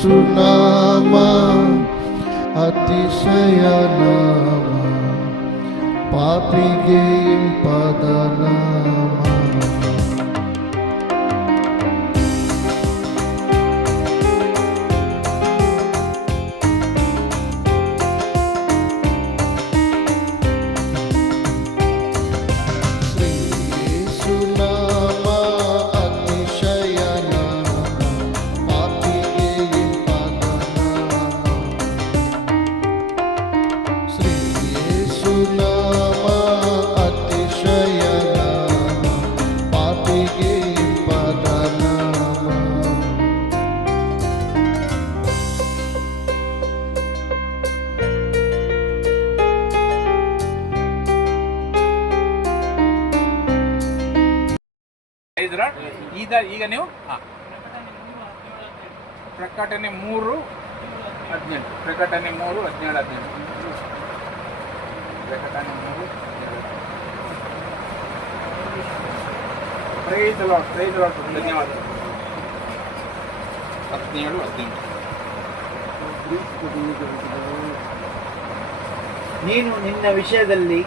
ಯೇಸುನಾಮ ಅತಿಶಯ ನಾಮ, ಪಾಪಿಗೆ ಇಂಪಾದ ನಾಮ. ಈಗ ನೀವು ಪ್ರಕಟಣೆ 3:17 ಪ್ರಕಟಣೆ 3:17 ಪ್ರಕಟಣೆ 3 ಪ್ರೈಸ್ ಲಾರ್ಡ್ ಧನ್ಯವಾದ. 17-18 ನೀನು ನಿನ್ನ ವಿಷಯದಲ್ಲಿ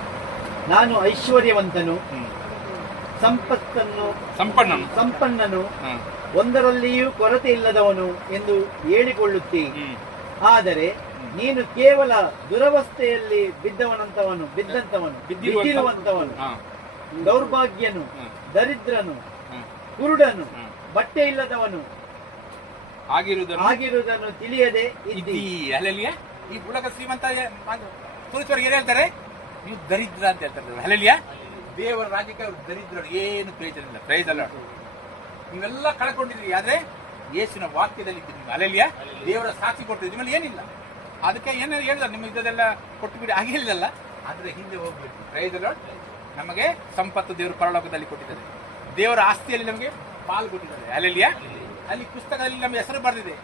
ನಾನು ಐಶ್ವರ್ಯವಂತನು, ಸಂಪನ್ನನು, ಒಂದರಲ್ಲಿಯೂ ಕೊರತೆ ಇಲ್ಲದವನು ಎಂದು ಹೇಳಿಕೊಳ್ಳುತ್ತಿ. ಆದರೆ ನೀನು ಕೇವಲ ದುರವಸ್ಥೆಯಲ್ಲಿ ಬಿದ್ದಿರುವಂತವನು, ದೌರ್ಭಾಗ್ಯನು, ದರಿದ್ರನು, ಕುರುಡನು, ಬಟ್ಟೆ ಇಲ್ಲದವನು ಆಗಿರುವುದನ್ನು ತಿಳಿಯದೆ ಇದ್ದಿ. ಹಲ್ಲೆಲೂಯಾ. ಈ ಉಲಗ ಶ್ರೀಮಂತ ತೋರಿಸುವವರಿಗೆ ಏನು ಹೇಳ್ತಾರೆ? ನೀವು ದರಿದ್ರ ಅಂತ ಹೇಳ್ತಾರೆ. ಹಲ್ಲೆಲೂಯಾ. ದೇವರ ರಾಜ್ಯಕ್ಕೆ ಅವರು ದರಿದ್ರರು, ಏನು ಪ್ರಯೋಜನ ಇಲ್ಲ. Praise the Lord. ನೀವೆಲ್ಲ ಕಳ್ಕೊಂಡಿದ್ರಿ, ಆದ್ರೆ ಯೇಸುವಿನ ವಾಕ್ಯದಲ್ಲಿ ಇದ್ದೀರಿ ನೀವು. ಹಲ್ಲೆಲೂಯಾ. ದೇವರ ಸಾಕ್ಷಿ ಕೊಟ್ಟಿದ್ದೀರಿ, ನಿಮ್ಮಲ್ಲಿ ಏನಿಲ್ಲ. ಅದಕ್ಕೆ ಏನಾದ್ರು ಹೇಳಿಲ್ಲ, ನಿಮ್ಮ ಇದೆಲ್ಲ ಕೊಟ್ಟು ಬಿಡಿ ಆಗಿಲ್ಲ, ಆದ್ರೆ ಹಿಂದೆ ಹೋಗ್ಬೇಕು. Praise the Lord. ನಮಗೆ ಸಂಪತ್ತು ದೇವರು ಪರಲೋಕದಲ್ಲಿ ಕೊಟ್ಟಿದ್ದಾರೆ, ದೇವರ ಆಸ್ತಿಯಲ್ಲಿ ನಮಗೆ ಪಾಲು ಕೊಟ್ಟಿದ್ದಾರೆ. ಹಲ್ಲೆಲೂಯಾ. ಅಲ್ಲಿ ಪುಸ್ತಕದಲ್ಲಿ ನಮ್ಮ ಹೆಸರು ಬರೆದಿದೆ.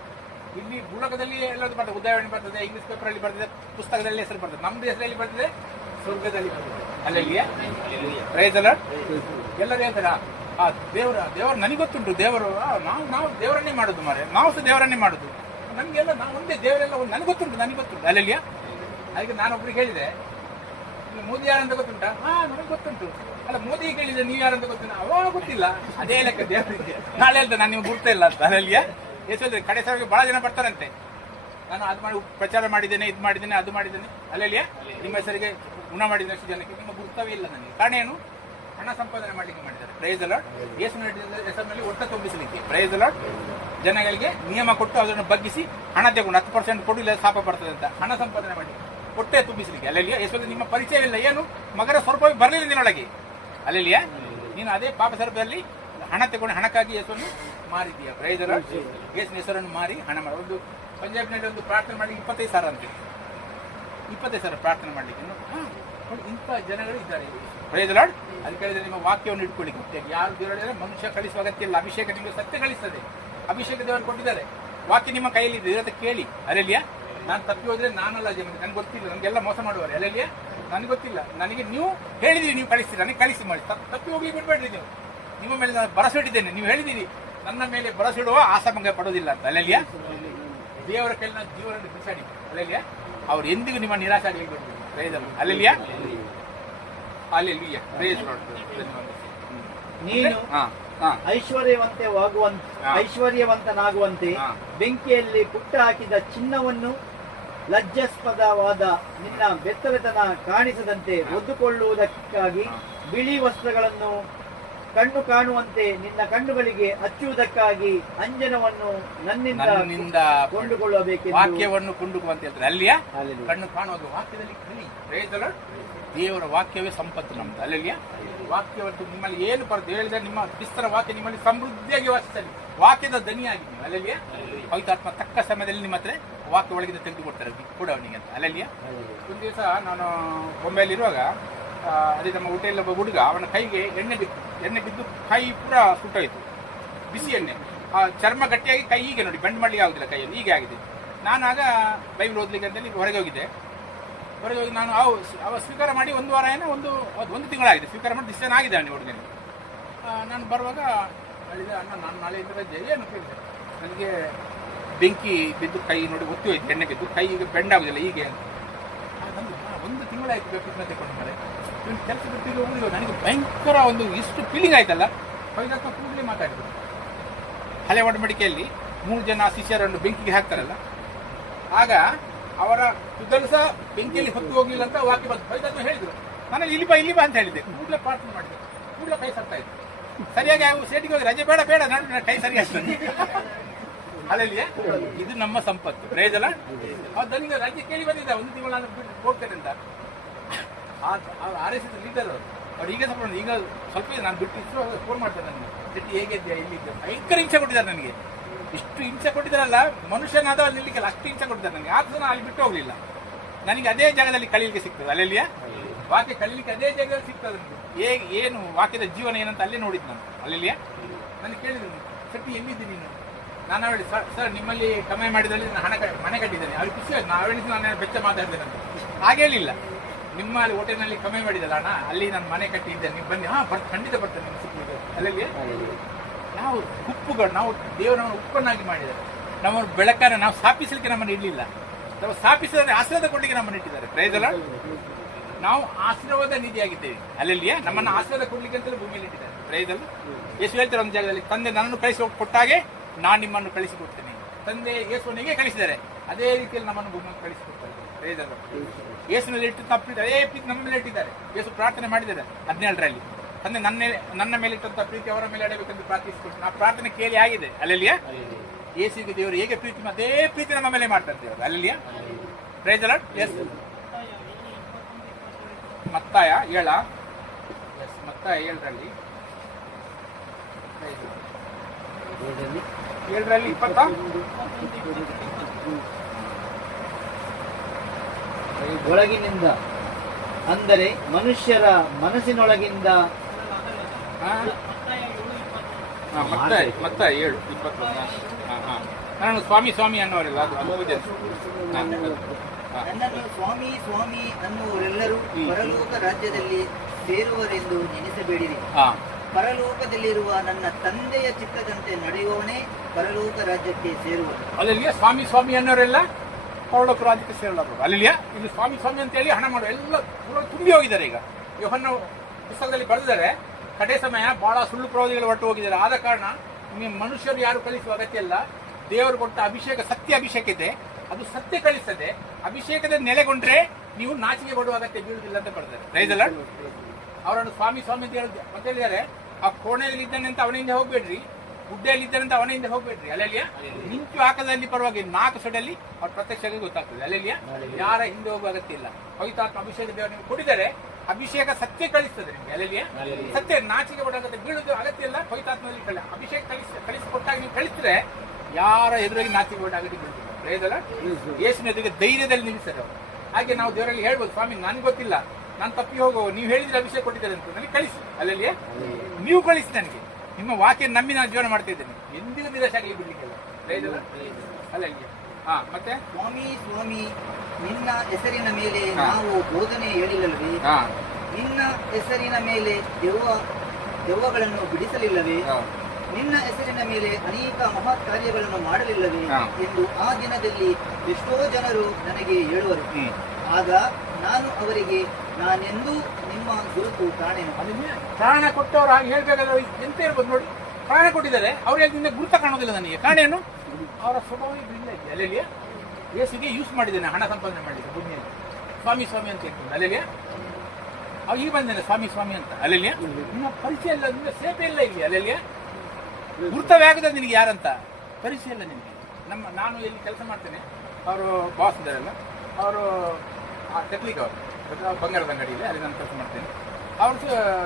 ಇಲ್ಲಿ ಭೂಲೋಕದಲ್ಲಿ ಎಲ್ಲರೂ ಬರ್ತದೆ, ಉದಾಹರಣೆ ಬರ್ತದೆ, ಇಂಗ್ಲಿಷ್ ಪೇಪರ್ ಅಲ್ಲಿ ಬರ್ತದೆ, ಪುಸ್ತಕದಲ್ಲಿ ಹೆಸರು ಬರ್ತದೆ. ನಮ್ದು ಹೆಸರಲ್ಲಿ ಬರ್ತದೆ, ಸ್ವರ್ಗದಲ್ಲಿ ಬರ್ತದೆ. ಹಲ್ಲೆಲೂಯಾ. Praise the Lord. ಎಲ್ಲರೂ ಹೇಳ್ತಾರ, ದೇವರು ನನಗೆ ಗೊತ್ತುಂಟು, ದೇವರು ನಾವು ದೇವರನ್ನೇ ಮಾಡೋದು ಮಾರೆ, ನಾವು ಸಹ ದೇವರನ್ನೇ ಮಾಡೋದು, ನಮಗೆಲ್ಲ ನಾವು ಒಂದೇ ದೇವರೆಲ್ಲ ನನಗೆ ಗೊತ್ತುಂಟು. ಹಲ್ಲೆಲೂಯಾ. ಅದಕ್ಕೆ ನಾನೊಬ್ರಿಗೆ ಹೇಳಿದೆ, ಮೋದಿ ಯಾರಂತ ಗೊತ್ತುಂಟಾ? ನನಗೆ ಗೊತ್ತುಂಟು. ಅಲ್ಲ, ಮೋದಿ ಕೇಳಿದ್ರೆ ನೀವು ಯಾರಂತ ಗೊತ್ತಿಲ್ಲ, ಅವಾಗ ಗೊತ್ತಿಲ್ಲ. ಅದೇ ಲೆಕ್ಕ ದೇವರಿಗೆ. ನಾಳೆ ಹೇಳ್ತೇನೆ ನಾನು ನಿಮ್ಗೆ ಗುರ್ತ ಇಲ್ಲ ಅಂತ. ಹಲ್ಲೆಲೂಯಾ. ಎಷ್ಟು ಕಡೆ ಸಾವಿರ ಬಹಳ ಜನ ಬರ್ತಾರಂತೆ, ನಾನು ಅದು ಮಾಡಿ ಪ್ರಚಾರ ಮಾಡಿದ್ದೇನೆ, ಇದು ಮಾಡಿದ್ದೇನೆ, ಅದು ಮಾಡಿದ್ದೇನೆ. ಹಲ್ಲೆಲೂಯಾ. ನಿಮ್ಮ ಹೆಸರಿಗೆ ಗುಣ ಮಾಡಿದ ಅಷ್ಟು ಜನಕ್ಕೆ ನಿಮ್ಮ ಗುರುತವೇ ಇಲ್ಲ ನನಗೆ. ಕಾರಣ ಏನು? ಹಣ ಸಂಪಾದನೆ ಮಾಡಲಿಕ್ಕೆ ಮಾಡಿದ್ದಾರೆ. Praise the Lord. ಯೇಸುವಿನ ಹೆಸರಿನಲ್ಲಿ ಒಟ್ಟ ತುಂಬಿಸಲಿಕ್ಕೆ. Price the lord. ಜನಗಳಿಗೆ ನಿಯಮ ಕೊಟ್ಟು ಅದನ್ನು ಬಗ್ಗಿಸಿ ಹಣ ತಗೊಂಡು 10% ಕೊಡು, ಇಲ್ಲ ಶಾಪ ಬರ್ತದೆ ಅಂತ ಹಣ ಸಂಪಾದನೆ ಮಾಡಿ ಹೊಟ್ಟೆ ತುಂಬಿಸಲಿಕ್ಕೆ. ಅಲ್ಲೆಲ್ಲಿಯಾ. ಯೇಸುವಿಗೆ ನಿಮ್ಮ ಪರಿಚಯವಿಲ್ಲ, ಏನು ಮಗರ ಸ್ವರ್ಪ ಬರಲಿಲ್ಲ ನಿನ್ನೊಳಗೆ. ಅಲ್ಲೆಲ್ಲಿಯಾ. ನೀನು ಅದೇ ಪಾಪ ಸ್ವರ್ಪದಲ್ಲಿ ಹಣ ತಗೊಂಡು ಹಣಕ್ಕಾಗಿ ಯೇಸುವನ್ನು ಮಾರಿದ್ದೀಯ. Price the Lord. ಯೇಸುವಿನ ಹೆಸರನ್ನು ಮಾರಿ ಹಣ ಮಾಡಿ. ಒಂದು ಪಂಜಾಬ್ನಲ್ಲಿ ಒಂದು ಪ್ರಾರ್ಥನೆ ಮಾಡಿ 25,000 ಅಂತೆ. 25,000 ಪ್ರಾರ್ಥನೆ ಮಾಡಲಿಕ್ಕೆ. ಇಂಥ ಜನಗಳು ಇದ್ದಾರೆ. Praise the Lord. ಅದಕ್ಕೆ ಹೇಳಿದ್ರೆ ನಿಮ್ಮ ವಾಕ್ಯವನ್ನು ಇಟ್ಕೊಳ್ಳಿಕ್ಕೆ ಯಾರು ದೇವರ ಮನುಷ್ಯ ಕಳಿಸುವ ಅಗತ್ಯ ಇಲ್ಲ. ಅಭಿಷೇಕ ನಿಮಗೆ ಸತ್ಯ ಕಳಿಸ್ತದೆ. ಅಭಿಷೇಕ ದೇವರು ಕೊಟ್ಟಿದ್ದಾರೆ. ವಾಕ್ಯ ನಿಮ್ಮ ಕೈಯಲ್ಲಿ ಇದೆ, ಇರುತ್ತೆ, ಕೇಳಿ. ಹಲ್ಲೆಲೂಯಾ. ನಾನು ತಪ್ಪಿ ಹೋದ್ರೆ ನಾನಲ್ಲ ನನಗೆ ಗೊತ್ತಿಲ್ಲ, ನನಗೆಲ್ಲ ಮೋಸ ಮಾಡುವರು. ಹಲ್ಲೆಲೂಯಾ. ನನಗೆ ಗೊತ್ತಿಲ್ಲ, ನನಗೆ ನೀವು ಹೇಳಿದಿರಿ, ನೀವು ಕಳಿಸ್ತೀರಿ, ನನಗೆ ಕಳಿಸಿ ಮಾಡಿ. ತಪ್ಪಿ ಹೋಗ್ಲಿಕ್ಕೆ ಬಿಡಬೇಡ್ರಿ. ನೀವು ನಿಮ್ಮ ಮೇಲೆ ನಾನು ಭರವಸೆ ಇಟ್ಟಿದ್ದೇನೆ, ನೀವು ಹೇಳಿದಿರಿ ನನ್ನ ಮೇಲೆ ಭರವಸೆ ಇಡುವ ಆಸಭಂಗ ಪಡೋದಿಲ್ಲ ಅಂತ. ಹಲ್ಲೆಲೂಯಾ. ದೇವರ ಕೈಲಿ ನಾನು ಜೀವನವನ್ನು ಬಿಸಾಡಿ. ಹಲ್ಲೆಲೂಯಾ. ಅವ್ರು ಎಂದಿಗೂ ನಿಮ್ಮ ನಿರಾಶೆ ಆಗಲಿಕ್ಕೆ praise the Lord. Hallelujah. Hallelujah. Praise the Lord. ನೀನು ಐಶ್ವರ್ಯವಂತನಾಗುವಂತೆ ಬೆಂಕಿಯಲ್ಲಿ ಪುಟ್ಟ ಹಾಕಿದ ಚಿನ್ನವನ್ನು ಲಜ್ಜಾಸ್ಪದವಾದ ನಿನ್ನ ಬೆತ್ತಲೆತನ ಕಾಣಿಸದಂತೆ ಒದ್ದುಕೊಳ್ಳುವುದಕ್ಕಾಗಿ ಬಿಳಿ ವಸ್ತ್ರಗಳನ್ನು ಕಣ್ಣು ಕಾಣುವಂತೆ ನಿನ್ನ ಕಣ್ಣುಗಳಿಗೆ ಹಚ್ಚುವುದಕ್ಕಾಗಿ ಅಂಜನವನ್ನು ನನ್ನಿಂದ ಕೊಂಡುಕೊಳ್ಳಬೇಕೆಂದು ವಾಕ್ಯವನ್ನು ಕೊಂಡುಕೊಳ್ಳುವಂತೆ ಹೇಳ್ತಾರೆ. ಅಲ್ಲಿಯಾ. ಕಣ್ಣು ಕಾಣುವಾಗ ವಾಕ್ಯದಲ್ಲಿ ಕಲಿ. Praise the Lord. ದೇವರ ವಾಕ್ಯವೇ ಸಂಪತ್ತು ನಮ್ದು. ಅಲ್ಲಿಯಾ. ವಾಕ್ಯವನ್ನು ನಿಮ್ಮಲ್ಲಿ ಏನು ಬರ್ತದೆ ಹೇಳಿದ್ರೆ ನಿಮ್ಮ ಕ್ರಿಸ್ತರ ವಾಕ್ಯ ನಿಮ್ಮಲ್ಲಿ ಸಮೃದ್ಧಿಯಾಗಿ ವಾಸಿಸಲಿ. ವಾಕ್ಯದ ದನಿಯಾಗಿ ನೀವು. ಅಲ್ಲಿಯಾ. ಪವಿತ್ರಾತ್ಮ ತಕ್ಕ ಸಮಯದಲ್ಲಿ ನಿಮ್ಮ ಹತ್ರ ವಾಕ್ಯ ಒಳಗಿಂದ ತೆಗೆದುಕೊಡ್ತಾರೆ ಕೂಡ ಅವನಿಗೆ ಅಂತ. ಅಲ್ಲಿಯಾ. ಒಂದು ದಿವಸ ನಾನು ಬೊಂಬೆಯಲ್ಲಿರುವಾಗ ಅದೇ ನಮ್ಮ ಹೋಟೆಲ್ ಒಬ್ಬ ಹುಡುಗ, ಅವನ ಕೈಗೆ ಎಣ್ಣೆ ಬಿದ್ದು ಕೈ ಪೂರ ಸುಟ್ಟಾಯಿತು. ಬಿಸಿ ಎಣ್ಣೆ, ಆ ಚರ್ಮ ಗಟ್ಟಿಯಾಗಿ ಕೈ ಹೀಗೆ ನೋಡಿ ಬೆಂಡ್ ಮಾಡಲಿಕ್ಕೆ ಆಗುದಿಲ್ಲ, ಕೈಯಲ್ಲಿ ಹೀಗೆ ಆಗಿದೆ. ನಾನಾಗ ಬೈಬಲ್ ಓದ್ಲಿಕ್ಕೆ ಅಂತೇಳಿ ಹೊರಗೆ ಹೋಗಿದ್ದೆ. ಹೊರಗೆ ಹೋಗಿ ನಾನು ಅವ ಸ್ವೀಕಾರ ಮಾಡಿ 1 ವಾರ ಏನೋ ಒಂದು ತಿಂಗಳಾಗಿದೆ ಸ್ವೀಕಾರ ಮಾಡಿ ಡಿಸಿಷನ್ ಆಗಿದೆ ಅವನಿಗೆ ಹುಡುಗನಿಗೆ. ನಾನು ಬರುವಾಗ ಹೇಳಿದೆ, ಅಣ್ಣ ನಾನು ನಾಳೆಯಿಂದ ರಜೆ ಏನು ಕೇಳಿದೆ. ನನಗೆ ಬೆಂಕಿ ಬಿದ್ದು ಕೈ ನೋಡಿ ಒತ್ತಿ ಹೋಯ್ತು, ಎಣ್ಣೆ ಬಿದ್ದು ಕೈ ಈಗ ಬೆಂಡಾಗುದಿಲ್ಲ ಹೀಗೆ. ಒಂದು ತಿಂಗಳಾಯ್ತು ಪೇಪರ್ನ ತಗೊಂಡು ಮಾರೆ, ಇವನು ಕೆಲಸ ಬಿಟ್ಟಿದ್ದು ಹೋಗಿಲ್ಲ. ನನಗೆ ಭಯಂಕರ ಒಂದು ಇಷ್ಟು ಫೀಲಿಂಗ್ ಆಯ್ತಲ್ಲ. ಹೊಯ್ದಾಕ ಕೂಡಲೇ ಮಾತಾಡಿದ್ರು. ಹಳೆ ಒಡಂಬಡಿಕೆಯಲ್ಲಿ 3 ಜನ ಶಿಷ್ಯರನ್ನು ಬೆಂಕಿಗೆ ಹಾಕ್ತಾರಲ್ಲ, ಆಗ ಅವರ ಸುದರ್ಶ ಬೆಂಕಿಯಲ್ಲಿ ಹೊತ್ತು ಹೋಗ್ಲಿಲ್ಲ ಅಂತ ವಾಕ್ಯ ಬಂತು. ಹೊಯ್ದಾಕ ಹೇಳಿದ್ರು, ನಾನು ಇಲ್ಲಿ ಬಾ ಅಂತ ಹೇಳಿದ್ದೆ. ಕೂಡಲೇ ಪ್ರಾರ್ಥನೆ ಮಾಡಿದೆ, ಕೂಡಲೇ ಕೈ ಸರ್ತಾ ಇತ್ತು. ಸರಿಯಾಗಿ ಸೇಟಿಗೆ ಹೋಗಿ ರಜೆ ಬೇಡ ನನ್ನ ಕೈ ಸರಿ ಆಗ್ತದೆ. ಅಲ್ಲಲ್ಲಿಯೇ ಇದು ನಮ್ಮ ಸಂಪತ್ತು. ಪ್ರೈಸ್ ಅಲ್ಲ. ಅವ್ರು ನನಗೆ ರಜೆ ಕೇಳಿ ಬಂದಿದ್ದ, 1 ತಿಂಗಳು ನಾನು ಬಿಟ್ಟು ಹೋಗ್ತೇನೆ ಅಂತ. ಅವ್ರು RSS ಲೀಡರ್ ಅವ್ರು ಈಗ ಸ್ವಲ್ಪ ನಾನು ಬಿಟ್ಟು ಫೋನ್ ಮಾಡ್ತಾರೆ ನನಗೆ, ಶೆಟ್ಟಿ ಹೇಗಿದ್ಯಾ, ಇಲ್ಲಿದ್ದೆ. ಭಯಂಕರ ಹಿಂಸೆ ಕೊಟ್ಟಿದ್ದಾರೆ ನನಗೆ. ಇಷ್ಟು ಹಿಂಸೆ ಕೊಟ್ಟಿದ್ದಾರಲ್ಲ, ಮನುಷ್ಯನಾದ ಅಲ್ಲಿ ನಿಲ್ಲಿಕ್ಕಿಲ್ಲ, ಅಷ್ಟು ಹಿಂಸೆ ಕೊಟ್ಟಿದ್ದಾರೆ ನನಗೆ. ಆದ್ರೂ ನಾನು ಅಲ್ಲಿ ಬಿಟ್ಟು ಹೋಗ್ಲಿಲ್ಲ. ನನಗೆ ಅದೇ ಜಾಗದಲ್ಲಿ ಕಳೀಲಿಕ್ಕೆ ಸಿಗ್ತದೆ. ಅಲ್ಲಲ್ಲಿಯ ವಾಕ್ಯ ಕಲೀಲಿಕ್ಕೆ ಅದೇ ಜಾಗದಲ್ಲಿ ಸಿಗ್ತದೆ ನನಗೆ. ಏನು ವಾಕ್ಯದ ಜೀವನ ಏನಂತ ಅಲ್ಲೇ ನೋಡಿದ್ದು ನಾನು. ಅಲ್ಲಲ್ಲಿಯ ನನಗೆ ಕೇಳಿದ್ರು, ಶೆಟ್ಟಿ ಎಲ್ಲಿದ್ದೀನಿ ನೀನು? ನಾನು ಹೇಳಿ, ಸರ್ ನಿಮ್ಮಲ್ಲಿ ಕಮ್ಮಿ ಮಾಡಿದಲ್ಲಿ ನಾನು ಮನೆ ಕಟ್ಟಿದ್ದೇನೆ. ಅವ್ರಿಗೆ ಖುಷಿ ಆಯ್ತು. ನಾವು ಹೇಳಿದ್ದು ನಾನು ಬೆಚ್ಚ ಮಾತಾಡ್ತೇನೆ ಅಂತ. ಹಾಗೆ ಹೇಳಿಲ್ಲ, ನಿಮ್ಮ ಅಲ್ಲಿ ಹೋಟೆಲ್ನಲ್ಲಿ ಕಮ್ಮಿ ಮಾಡಿದಲ್ಲ ಅಣ್ಣ, ಅಲ್ಲಿ ನಾನು ಮನೆ ಕಟ್ಟಿದ್ದೇನೆ, ನೀವು ಬನ್ನಿ. ಖಂಡಿತ ಬರ್ತೇನೆ ನಿಮ್ಮ ಸುತ್ತಲಿಗೆ. ಅಲ್ಲಲ್ಲಿ ನಾವು ಉಪ್ಪುಗಳು, ನಾವು ದೇವರನ್ನು ಉಪ್ಪನ್ನಾಗಿ ಮಾಡಿದ್ದಾರೆ. ನಮ್ಮನ್ನು ಬೆಳಕನ್ನು ನಾವು ಸ್ಥಾಪಿಸಲಿಕ್ಕೆ ನಮ್ಮನ್ನು ಇಡಲಿಲ್ಲ. ನಾವು ಸ್ಥಾಪಿಸಿದ್ರೆ ಆಶೀರ್ವಾದ ಕೊಡ್ಲಿಕ್ಕೆ ನಮ್ಮನ್ನು ಇಟ್ಟಿದ್ದಾರೆ. ಪ್ರೈಸ್ ಅಲ್ಲ. ನಾವು ಆಶೀರ್ವಾದ ನಿಧಿಯಾಗಿದ್ದೇವೆ. ಅಲ್ಲಲ್ಲಿಯೇ ನಮ್ಮನ್ನು ಆಶೀರ್ವಾದ ಕೊಡ್ಲಿಕ್ಕೆ ಅಂತಲೇ ಭೂಮಿಯಲ್ಲಿ ಇಟ್ಟಿದ್ದಾರೆ. ಪ್ರೈಸ್ ಅಲ್ಲ. ಯೇಸು ಹೇಳ್ತಾರೆ ಒಂದು ಜಾಗದಲ್ಲಿ, ತಂದೆ ನನ್ನನ್ನು ಕಳಿಸಿ ಕೊಟ್ಟಾಗೆ ನಾನು ನಿಮ್ಮನ್ನು ಕಳಿಸಿಕೊಡ್ತೇನೆ. ತಂದೆ ಯೇಸುವನಿಗೆ ಕಳಿಸಿದ್ದಾರೆ, ಅದೇ ರೀತಿಯಲ್ಲಿ ನಮ್ಮನ್ನು ಭೂಮಿಯನ್ನು ಕಳಿಸಿಕೊಡ್ತಾರೆ. ಪ್ರೈಸ್ ಅಲ್ಲ. ಯೇಸುನಲ್ಲಿ ಇಟ್ಟು ತಪ್ಪಿಟ್ಟು ಅದೇ ಪ್ರೀತಿ ನಮ್ಮ ಮೇಲೆ ಇಟ್ಟಿದ್ದಾರೆ. ಯೇಸು ಪ್ರಾರ್ಥನೆ ಮಾಡಿದ್ದಾರೆ 17ರಲ್ಲಿ, ತಂದೆ ನನ್ನ ಮೇಲೆ ಇಟ್ಟಂತ ಪ್ರೀತಿ ಅವರ ಮೇಲೆ ಅಡಬೇಕೆಂದು ಪ್ರಾರ್ಥಿಸಿಕೊಟ್ಟು. ಆ ಪ್ರಾರ್ಥನೆ ಕೇಳಿ ಆಗಿದೆ. ಅಲ್ಲಲ್ಲಿಯ ಯೇಸುವಿಗೆ ದೇವರು ಹೇಗೆ ಪ್ರೀತಿ ಅದೇ ಪ್ರೀತಿ ನಮ್ಮ ಮೇಲೆ ಮಾಡ್ತಾರೆ ದೇವರು. ಅಲ್ಲಲ್ಲಿಯ ಪ್ರೈಸ್ ಅಲ್ಲ. ಎಸ್ ಮತ್ತಾಯ 7ರಲ್ಲಿ 20 ಒಳಗಿನಿಂದ, ಅಂದರೆ ಮನುಷ್ಯರ ಮನಸ್ಸಿನೊಳಗಿಂದ. ಮತ್ತಾಯ 7:21. ನಾನು ಸ್ವಾಮಿ ಅನ್ನೋರಿಲ್ಲ, ಅದು ನನ್ನನ್ನು ಸ್ವಾಮಿ ಸ್ವಾಮಿ ಅನ್ನುವರೆಲ್ಲರೂ ಪರಲೋಕ ರಾಜ್ಯದಲ್ಲಿ ಸೇರುವರೆಂದು ನೆನೆಸಬೇಡಿರಿ. ಪರಲೋಕದಲ್ಲಿರುವ ನನ್ನ ತಂದೆಯ ಚಿತ್ತದಂತೆ ನಡೆಯುವವನೇ ಪರಲೋಕ ರಾಜ್ಯಕ್ಕೆ ಸೇರುವನು. ಅಲ್ಲಿಯ ಸ್ವಾಮಿ ಅನ್ನೋರೆಲ್ಲ ಪರಲೋಕ ರಾಜ್ಯಕ್ಕೆ ಸೇರಲಾರ. ಅಲ್ಲಿಯ ಇಲ್ಲಿ ಸ್ವಾಮಿ ಅಂತ ಹೇಳಿ ಹಣ ಮಾಡುವ ಎಲ್ಲ ತುಂಬಿ ಹೋಗಿದ್ದಾರೆ. ಈಗ ಯೋಹನ್ನ ಪುಸ್ತಕದಲ್ಲಿ ಬರೆದಿದ್ದಾರೆ, ಕಡೆ ಸಮಯ ಬಹಳ ಸುಳ್ಳು ಪ್ರವಾದಿಗಳು ಹೊರಟು ಹೋಗಿದ್ದಾರೆ. ಆದ ಕಾರಣ ನಿಮ್ಮ ಮನುಷ್ಯರು ಯಾರು ಕಳಿಸುವ ಅಗತ್ಯ ಇಲ್ಲ. ದೇವರು ಕೊಟ್ಟ ಅಭಿಷೇಕ, ಸತ್ಯ ಅಭಿಷೇಕ ಇದೆ, ಅದು ಸತ್ಯ ಕಳಿಸ್ತದೆ. ಅಭಿಷೇಕದ ನೆಲೆಗೊಂಡ್ರೆ ನೀವು ನಾಚಿಕೆ ಕೊಡುವ ಅಗತ್ಯ ಬೀಳುವುದಿಲ್ಲ ಅಂತ ಬರ್ತಾರೆ. ಪ್ರೈಸ್ ಅಲ್ಲ. ಅವರನ್ನು ಸ್ವಾಮಿ ಅಂತ ಹೇಳಿದ್ದಾರೆ. ಆ ಕೋಣೆಯಲ್ಲಿ ಇದ್ದಾನೆ ಅಂತ ಅವನಿಂದ ಹೋಗ್ಬೇಡ್ರಿ, ಗುಡ್ಡೆಯಲ್ಲಿ ಇದ್ದಾನೆ ಅಂತ ಅವನಿಂದ ಹೋಗ್ಬೇಡ್ರಿ. ಅಲ್ಲೆಲ್ಲಿಯ ನಿಂಚು ಹಾಕದಲ್ಲಿ ಪರವಾಗಿ 4 ಸೊಡಲ್ಲಿ ಅವ್ರ ಪ್ರತ್ಯಕ್ಷವಾಗಿ ಗೊತ್ತಾಗ್ತದೆ. ಅಲ್ಲೆಲ್ಲಿಯ ಯಾರ ಹಿಂದೆ ಹೋಗುವ ಅಗತ್ಯ ಇಲ್ಲ. ಪವಿತ್ರಾತ್ಮ ಅಭಿಷೇಕ ದೇವರು ನಿಮ್ಗೆ ಕೊಟ್ಟಿದ್ದಾರೆ. ಅಭಿಷೇಕ ಸತ್ಯ ಕಳಿಸ್ತದೆ ನಿಮ್ಗೆ. ಅಲ್ಲೆಲ್ಲಿಯ ಸತ್ಯ ನಾಚಿಕೆ ಪಡೋಕೆ ಬೀಳುದು ಅಗತ್ಯ ಇಲ್ಲ. ಪವಿತ್ರಾತ್ಮದಲ್ಲಿ ಅಭಿಷೇಕ ಕಳಿಸಿಕೊಟ್ಟಾಗ ನೀವು ಕಳಿಸಿದ್ರೆ ಯಾರ ಎದುರಾಗಿ ನಾಚಿಕೆ ಪಡೋ ಅಗತ್ಯ ಬೀಳುದಿಲ್ಲ. ಪ್ರಯೋಜನ ಯೇಸುವಿನ ಎದುರಿಗೆ ಧೈರ್ಯದಲ್ಲಿ ನಿಲ್ಲಿಸ್ತಾರೆ ಅವರು. ಹಾಗೆ ನಾವು ದೇವರಲ್ಲಿ ಹೇಳ್ಬೋದು, ಸ್ವಾಮಿ ನನ್ಗೆ ಗೊತ್ತಿಲ್ಲ, ನಾನು ತಪ್ಪಿ ಹೋಗೋ, ನೀವು ಹೇಳಿದ್ರೆ ಅಭಿಷೇಕ ಕೊಟ್ಟಿದ್ದಾರೆ ಅಂತ ನನಗೆ ಕಳಿಸಿ. ಅಲ್ಲಲ್ಲಿಯೇ ನೀವು ಕಳಿಸಿ, ನನಗೆ ನಿಮ್ಮ ವಾಕ್ಯ ನಂಬಿ ನಾನು ಜೀವನ ಮಾಡ್ತಾ ಇದ್ದೇನೆ, ಎಂದಿಗೂ ನಿರಾಶೆ ಆಗಲಿ ಬಿಡ್ಲಿಕ್ಕೆಲ್ಲ. ಪ್ರಯೋಜನ ಅಲ್ಲಲ್ಲಿಯೇ. ಮತ್ತೆ ಸ್ವಾಮಿ ನಿನ್ನ ಹೆಸರಿನ ಮೇಲೆ ನಾವು ಬೋಧನೆ ಹೇಳಿಲ್ಲವೇ? ನಿನ್ನ ಹೆಸರಿನ ಮೇಲೆ ದೆವ್ವಗಳನ್ನು ಬಿಡಿಸಲಿಲ್ಲವೇ? ನಿನ್ನ ಹೆಸರಿನ ಮೇಲೆ ಅನೇಕ ಮಹತ್ ಕಾರ್ಯಗಳನ್ನು ಮಾಡಲಿಲ್ಲವೇ ಎಂದು ಆ ದಿನದಲ್ಲಿ ಎಷ್ಟೋ ಜನರು ನನಗೆ ಹೇಳುವರು. ಆಗ ನಾನು ಅವರಿಗೆ, ನಾನೆಂದೂ ನಿಮ್ಮ ಗುರುತು ಕಾಣೆನು. ಪ್ರಾಣ ಕೊಟ್ಟವರು ಹಾಗೆ ಹೇಳ್ಬೇಕಾದ್ರೆ ಎಂತ ಇರ್ಬೋದು ನೋಡಿ. ಪ್ರಾಣ ಕೊಟ್ಟಿದ್ದಾರೆ, ಅವ್ರು ಹೇಳಿದ್ರೆ ಗುರುತ ಕಾಣೋದಿಲ್ಲ ನನಗೆ. ಕಾರಣೇನು? ಅವರ ಸ್ವಭಾವ ಇಲ್ಲ. ಅಲ್ಲೆಲ್ಲಿಯ ಯೇಸುಗೆ ಯೂಸ್ ಮಾಡಿದ್ದೇನೆ, ಹಣ ಸಂಪಾದನೆ ಮಾಡಿದ್ದೆ ಭೂಮಿಯಲ್ಲಿ. ಸ್ವಾಮಿ ಅಂತ ಹೇಳ್ತೀನಿ. ಅಲ್ಲೆಲ್ಲಿಯ ಅವ್ ಈಗ ಬಂದೇನೆ ಸ್ವಾಮಿ ಅಂತ. ಅಲ್ಲೆಲ್ಲಿಯ ನಿನ್ನ ಪರಿಚಯ ಇಲ್ಲ, ನಿನ್ನ ಸೇವೆ ಇಲ್ಲ ಇಲ್ಲಿ. ಅಲ್ಲೆಲ್ಲಿಯ ಗುರುತವೇ ಆಗದ ನಿನಗೆ ಯಾರಂತ ಪರಿಚಯ ಇಲ್ಲ ನಿನಗೆ. ನಾನು ಎಲ್ಲಿ ಕೆಲಸ ಮಾಡ್ತೇನೆ, ಅವರು ಬಾಸ್ ಇದ್ದಾರಲ್ಲ, ಅವರು ಟೆಕ್ನಿಕ್ ಅವರು ಬಂಗಾರದ ಅಂಗಡಿಯಲ್ಲಿ, ಅಲ್ಲಿ ನಾನು ಕೆಲಸ ಮಾಡ್ತೇನೆ. ಅವರು